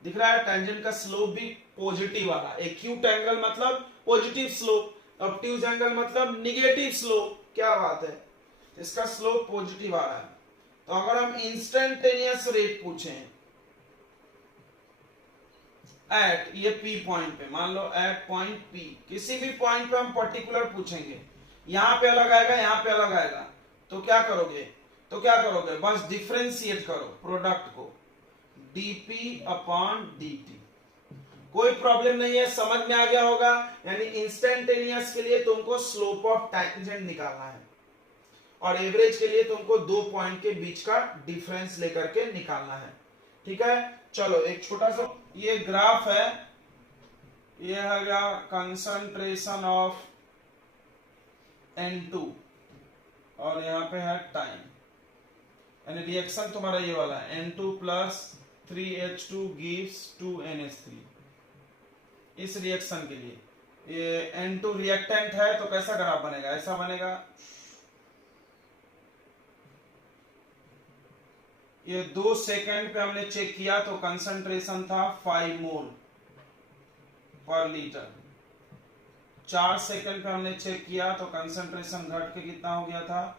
दिख रहा है, टेंजेंट का स्लोप भी पॉजिटिव आ रहा है। एक्यूट एंगल मतलब पॉजिटिव स्लोप, ऑब्ट्यूज एंगल मतलब निगेटिव स्लोप। क्या बात है, इसका स्लोप पॉजिटिव आ रहा है। तो अगर हम इंस्टेंटेनियस रेट पूछें एट ये P पॉइंट पे, मान लो एट पॉइंट P, किसी भी पॉइंट पे हम पर्टिकुलर पूछेंगे, यहां पे अलग आएगा, यहां पे अलग आएगा, तो क्या करोगे, बस डिफरेंशिएट करो प्रोडक्ट को, dP अपॉन dt। कोई प्रॉब्लम नहीं है, समझ में आ गया होगा। यानी इंस्टेंटेनियस के लिए तुमको स्लोप ऑफ टेंजेंट निकालना है, और एवरेज के लिए तुमको 2 पॉइंट के बीच का डिफरेंस लेकर के निकालना है। ठीक है, चलो एक छोटा सा ये ग्राफ है, ये है कंसंट्रेशन ऑफ N2, और यहाँ पे है टाइम, यानी रिएक्शन तुम्हारा ये वाला है, N2 plus 3H2 gives 2NH3। इस रिएक्शन के लिए ये N2 रिएक्टेंट है, तो कैसा ग्राफ बनेगा, ऐसा बनेगा। ये 2 सेकंड पे हमने चेक किया तो कंसंट्रेशन था 5 मोल पर लीटर। 4 सेकंड पे हमने चेक किया तो कंसंट्रेशन घट के कितना हो गया था,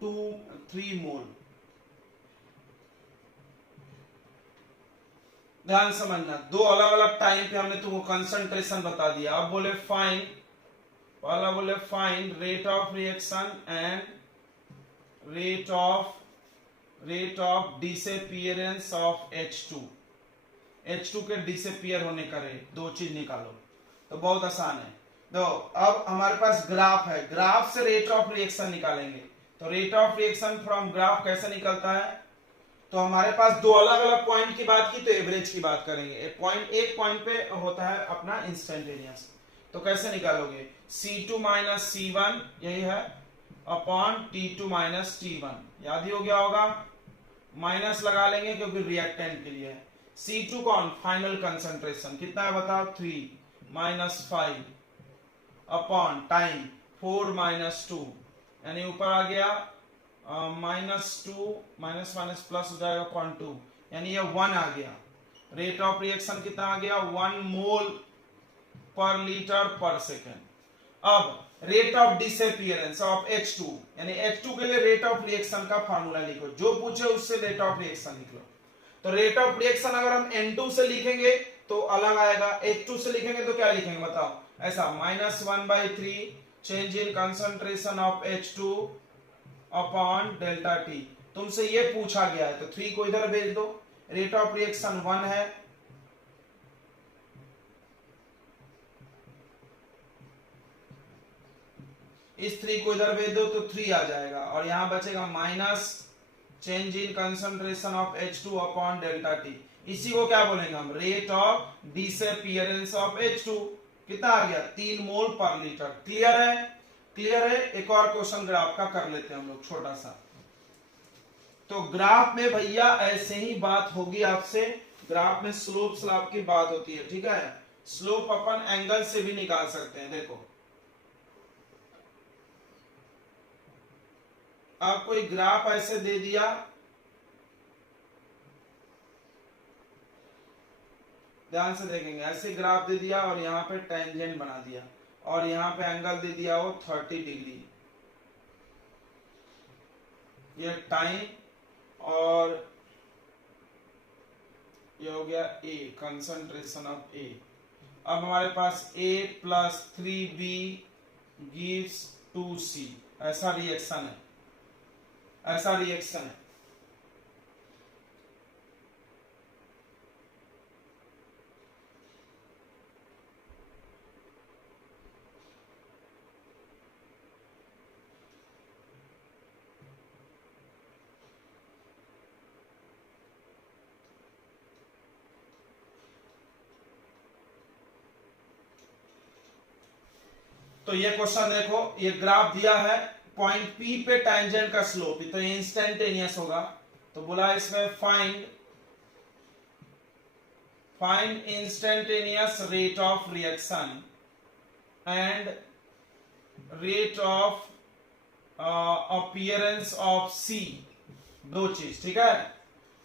3 मोल। ध्यान समझना, 2 अलग अलग टाइम पे हमने तुमको कंसंट्रेशन बता दिया। अब बोले फाइंड, पहला बोले find rate of reaction and rate of disappearance of H2 के डिसअपीयर होने का रेट, 2 चीज निकालो। तो बहुत आसान है। तो अब हमारे पास ग्राफ है, ग्राफ से रेट ऑफ रिएक्शन निकालेंगे। तो rate of reaction from graph कैसे निकलता है, तो हमारे पास 2 अलग अलग पॉइंट की बात की, तो एवरेज की बात करेंगे। एक पॉइंट पे होता है अपना इंस्टेंटेनियस, तो कैसे निकालोगे, C2 माइनस C1 यही है अपॉन T2 माइनस T1, याद ही हो गया होगा। माइनस लगा लेंगे क्योंकि रिएक्टेंट के लिए है। C2 कौन, फाइनल कंसंट्रेशन कितना है बताओ, 3 माइनस 5 अपॉन टाइम 4 माइनस 2, यानी ऊपर आ गया -2 माइनस माइनस प्लस हो जाएगा 0.2, यानी ये 1 आ गया। रेट ऑफ रिएक्शन कितना आ गया, 1 मोल पर लीटर पर सेकेंड। अब rate of disappearance of H2, यानी H2 के लिए रेट ऑफ रिएक्शन का फार्मूला लिखो, जो पूछे उससे रेट ऑफ रिएक्शन लिख लो। तो रेट ऑफ रिएक्शन अगर हम N2 से लिखेंगे तो अलग आएगा, H2 से लिखेंगे तो क्या लिखेंगे बताओ, ऐसा -1/3 change in concentration of H2 upon delta T। तुमसे ये पूछा गया है तो 3 को इधर भेज दो, रेट ऑफ रिएक्शन 1 है, इस 3 को इधर भेज दो तो 3 आ जाएगा, और यहां बचेगा minus change in concentration of H2 upon delta T। इसी को क्या बोलेंगे हम, rate of disappearance of H2। कितना आ गया, 3 मोल पर लीटर। क्लियर है, क्लियर है। एक और क्वेश्चन ग्राफ का कर लेते हैं हम लोग छोटा सा। तो ग्राफ में भैया ऐसे ही बात होगी आपसे, ग्राफ में स्लोप स्लैब की बात होती है, ठीक है। स्लोप अपन एंगल से भी निकाल सकते हैं। देखो अब कोई ग्राफ ऐसे दे दिया, ध्यान से देखेंगे, ऐसे ग्राफ दे दिया और यहां पे टेंजेंट बना दिया और यहां पे एंगल दे दिया वो 30 डिग्री, ये टाइम, और ये हो गया A, कंसंट्रेशन ऑफ A। अब हमारे पास A plus 3B gives 2C, ऐसा रिएक्शन है, ऐसा रिएक्शन है। तो ये क्वेश्चन देखो, ये ग्राफ दिया है, पॉइंट P पे टेंजेंट का स्लोप, तो ये इंस्टेंटेनियस होगा। तो बोला इसमें find instantaneous rate of reaction and rate of appearance of C, दो चीज, ठीक है,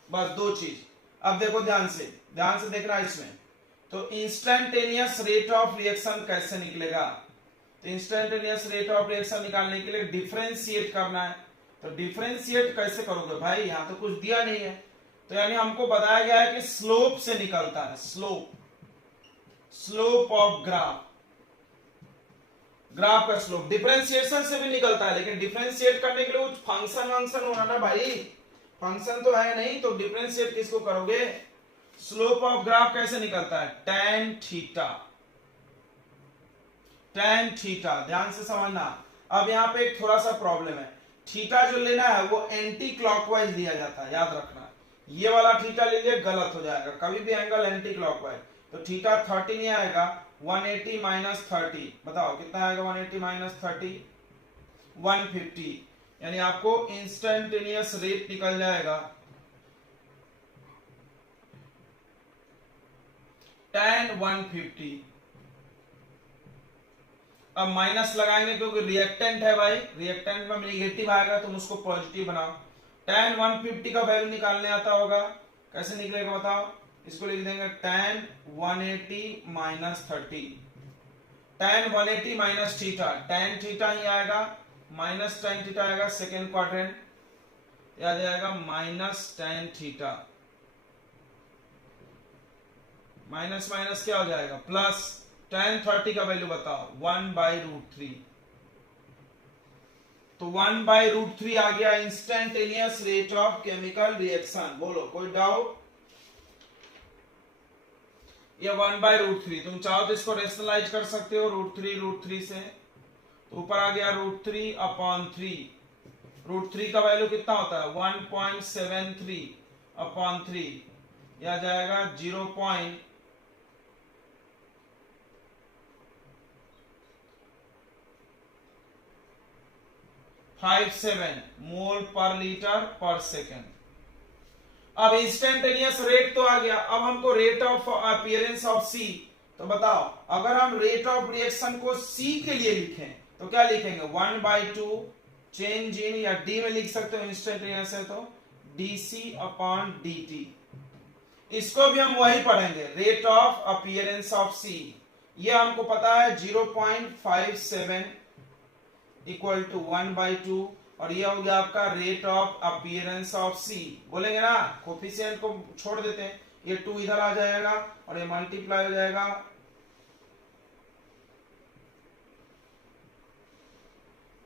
बस दो चीज। अब देखो ध्यान से देखना इसमें। तो इंस्टेंटेनियस रेट ऑफ रिएक्शन कैसे निकलेगा, तो इंस्टेंटेनियस रेट ऑफ रिएक्शन निकालने के लिए डिफरेंशिएट करना है। तो डिफरेंशिएट कैसे करोगे भाई, यहां तो कुछ दिया नहीं है, तो यानी हमको बताया गया है कि स्लोप से निकलता है, स्लोप ऑफ ग्राफ का स्लोप। डिफरेंशिएशन से भी निकलता है, लेकिन डिफरेंशिएट करने के लिए कुछ फंक्शन होना ना भाई, फंक्शन तो है नहीं, तो डिफरेंशिएट किसको करोगे। स्लोप ऑफ ग्राफ कैसे निकलता है, tan थीटा, ध्यान से समझना। अब यहाँ पे एक थोड़ा सा प्रॉब्लम है, थीटा जो लेना है वो एंटी क्लॉकवाइज लिया जाता है, याद रखना। ये वाला थीटा ले लिए गलत हो जाएगा, कभी भी एंगल एंटी क्लॉकवाइज। तो थीटा 30 नहीं आएगा, 180 माइनस 30, बताओ कितना आएगा, 180 माइनस 30 150, यानी आपको इंस्टेंटेनियस रेट निकल जाएगा tan 150। अब माइनस लगाएंगे क्योंकि रिएक्टेंट है भाई, रिएक्टेंट में नेगेटिव आएगा, तुम उसको पॉजिटिव बनाओ। tan 150 का वैल्यू निकालने आता होगा, कैसे निकलेगा बताओ, इसको लिख देंगे tan 180 minus 30, tan 180 minus theta, tan theta ही आएगा, माइनस tan थीटा आएगा, सेकेंड क्वाड्रेंट आ जाएगा minus tan theta, minus minus क्या हो जाएगा प्लस, tan 30 का वैल्यू बताओ 1/√3, तो 1/√3 आ गया instantaneous rate of chemical reaction. बोलो कोई डाउट, ये 1/√3, तुम चाहो तो इसको रेशनलाइज कर सकते हो √3 से, तो ऊपर आ गया √3/3, √3 का वैल्यू कितना होता है 1.73/3, यह आ जाएगा 0.57 मोल पर लीटर पर सेकेंड। अब इंस्टेंटेनियस रेट तो आ गया, अब हमको रेट ऑफ अपीयरेंस ऑफ सी। तो बताओ अगर हम रेट ऑफ रिएक्शन को सी के लिए लिखें तो क्या लिखेंगे, 1/2 चेंज इन, या डी में लिख सकते हो इंस्टेंटेनियस है तो डीसी अपॉन dt। इसको भी हम वही पढ़ेंगे, रेट ऑफ अपीयरेंस ऑफ सी। ये हमको पता है 0.57 इक्वल टू 1/2, और ये हो गया आपका रेट ऑफ अपीयरेंस ऑफ सी। बोलेंगे ना, कोफिशिएंट को छोड़ देते हैं, ये 2 इधर आ जाएगा और ये मल्टीप्लाई हो जाएगा,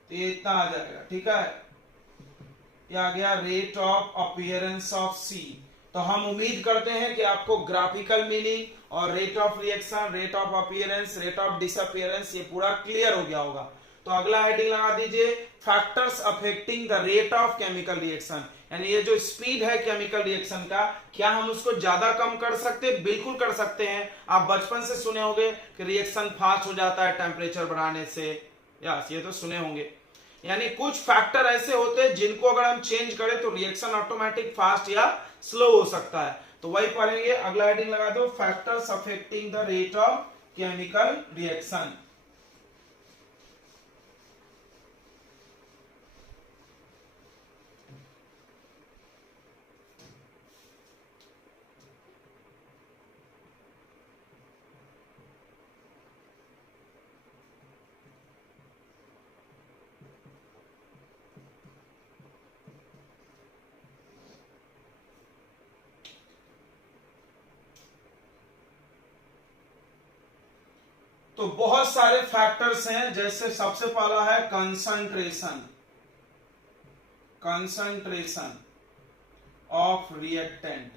तो ये इतना आ जाएगा। ठीक है, ये आ गया रेट ऑफ अपीयरेंस ऑफ सी। तो हम उम्मीद करते हैं कि आपको ग्राफिकल मीनिंग और rate of reaction, rate of appearance, rate of disappearance ये पूरा क्लियर हो गया होगा। तो अगला हेडिंग लगा दीजिए, factors affecting the rate of chemical reaction. यानी ये जो स्पीड है केमिकल रिएक्शन का, क्या हम उसको ज्यादा कम कर सकते हैं? बिल्कुल कर सकते हैं। आप बचपन से सुने होंगे कि रिएक्शन फास्ट हो जाता है टेम्परेचर बढ़ाने से, यस ये तो सुने होंगे। यानी कुछ फैक्टर ऐसे होते हैं जिनको अगर हम चेंज करें तो रिएक्शन ऑटोमेटिक फास्ट या स्लो हो सकता है। तो वही पढ़ेंगे। अगला हेडिंग लगा दो, factors affecting the rate of chemical reaction. तो बहुत सारे फैक्टर्स हैं, जैसे सबसे पहला है concentration, concentration of reactant.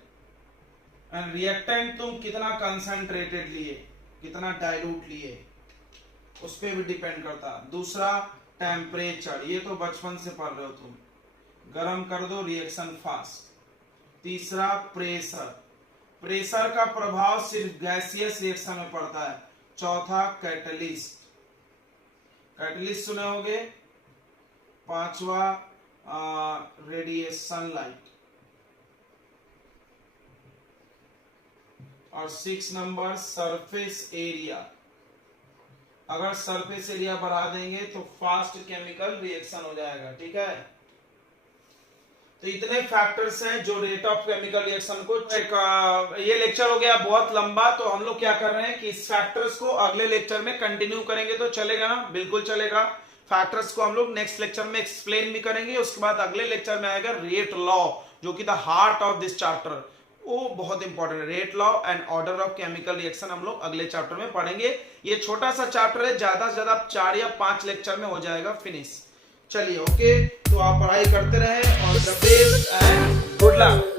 And reactant तुम कितना कंसंट्रेटेड लिए, कितना डाइल्यूट लिए, उस पर भी डिपेंड करता। दूसरा टेम्परेचर, ये तो बचपन से पढ़ रहे हो तुम, गर्म कर दो रिएक्शन फास्ट। तीसरा प्रेशर, प्रेशर का प्रभाव सिर्फ गैसियस रिएक्शन में पड़ता है। चौथा कैटलिस्ट, कैटलिस्ट सुने होंगे। पांचवा रेडिएशन लाइट, और 6 नंबर सरफेस एरिया। अगर सरफेस एरिया बढ़ा देंगे तो फास्ट केमिकल रिएक्शन हो जाएगा। ठीक है, तो इतने फैक्टर्स हैं जो रेट ऑफ केमिकल रिएक्शन को ये लेक्चर हो गया बहुत लंबा, तो हम लोग क्या कर रहे हैं कि इस फैक्टर्स को अगले लेक्चर में कंटिन्यू करेंगे। तो चलेगा ना? बिल्कुल चलेगा। फैक्टर्स को हम लोग नेक्स्ट लेक्चर में एक्सप्लेन भी करेंगे। उसके बाद अगले लेक्चर में आएगा रेट लॉ, जो कि the heart of this chapter, वो बहुत इंपॉर्टेंट है। Rate law and order of chemical reaction हम लोग अगले चैप्टर में पढ़ेंगे। ये छोटा सा चैप्टर है, ज्यादा से ज्यादा 4 या 5 लेक्चर में हो जाएगा फिनिश। चलिए ओके, तो आप पढ़ाई करते रहे, all the best and good luck.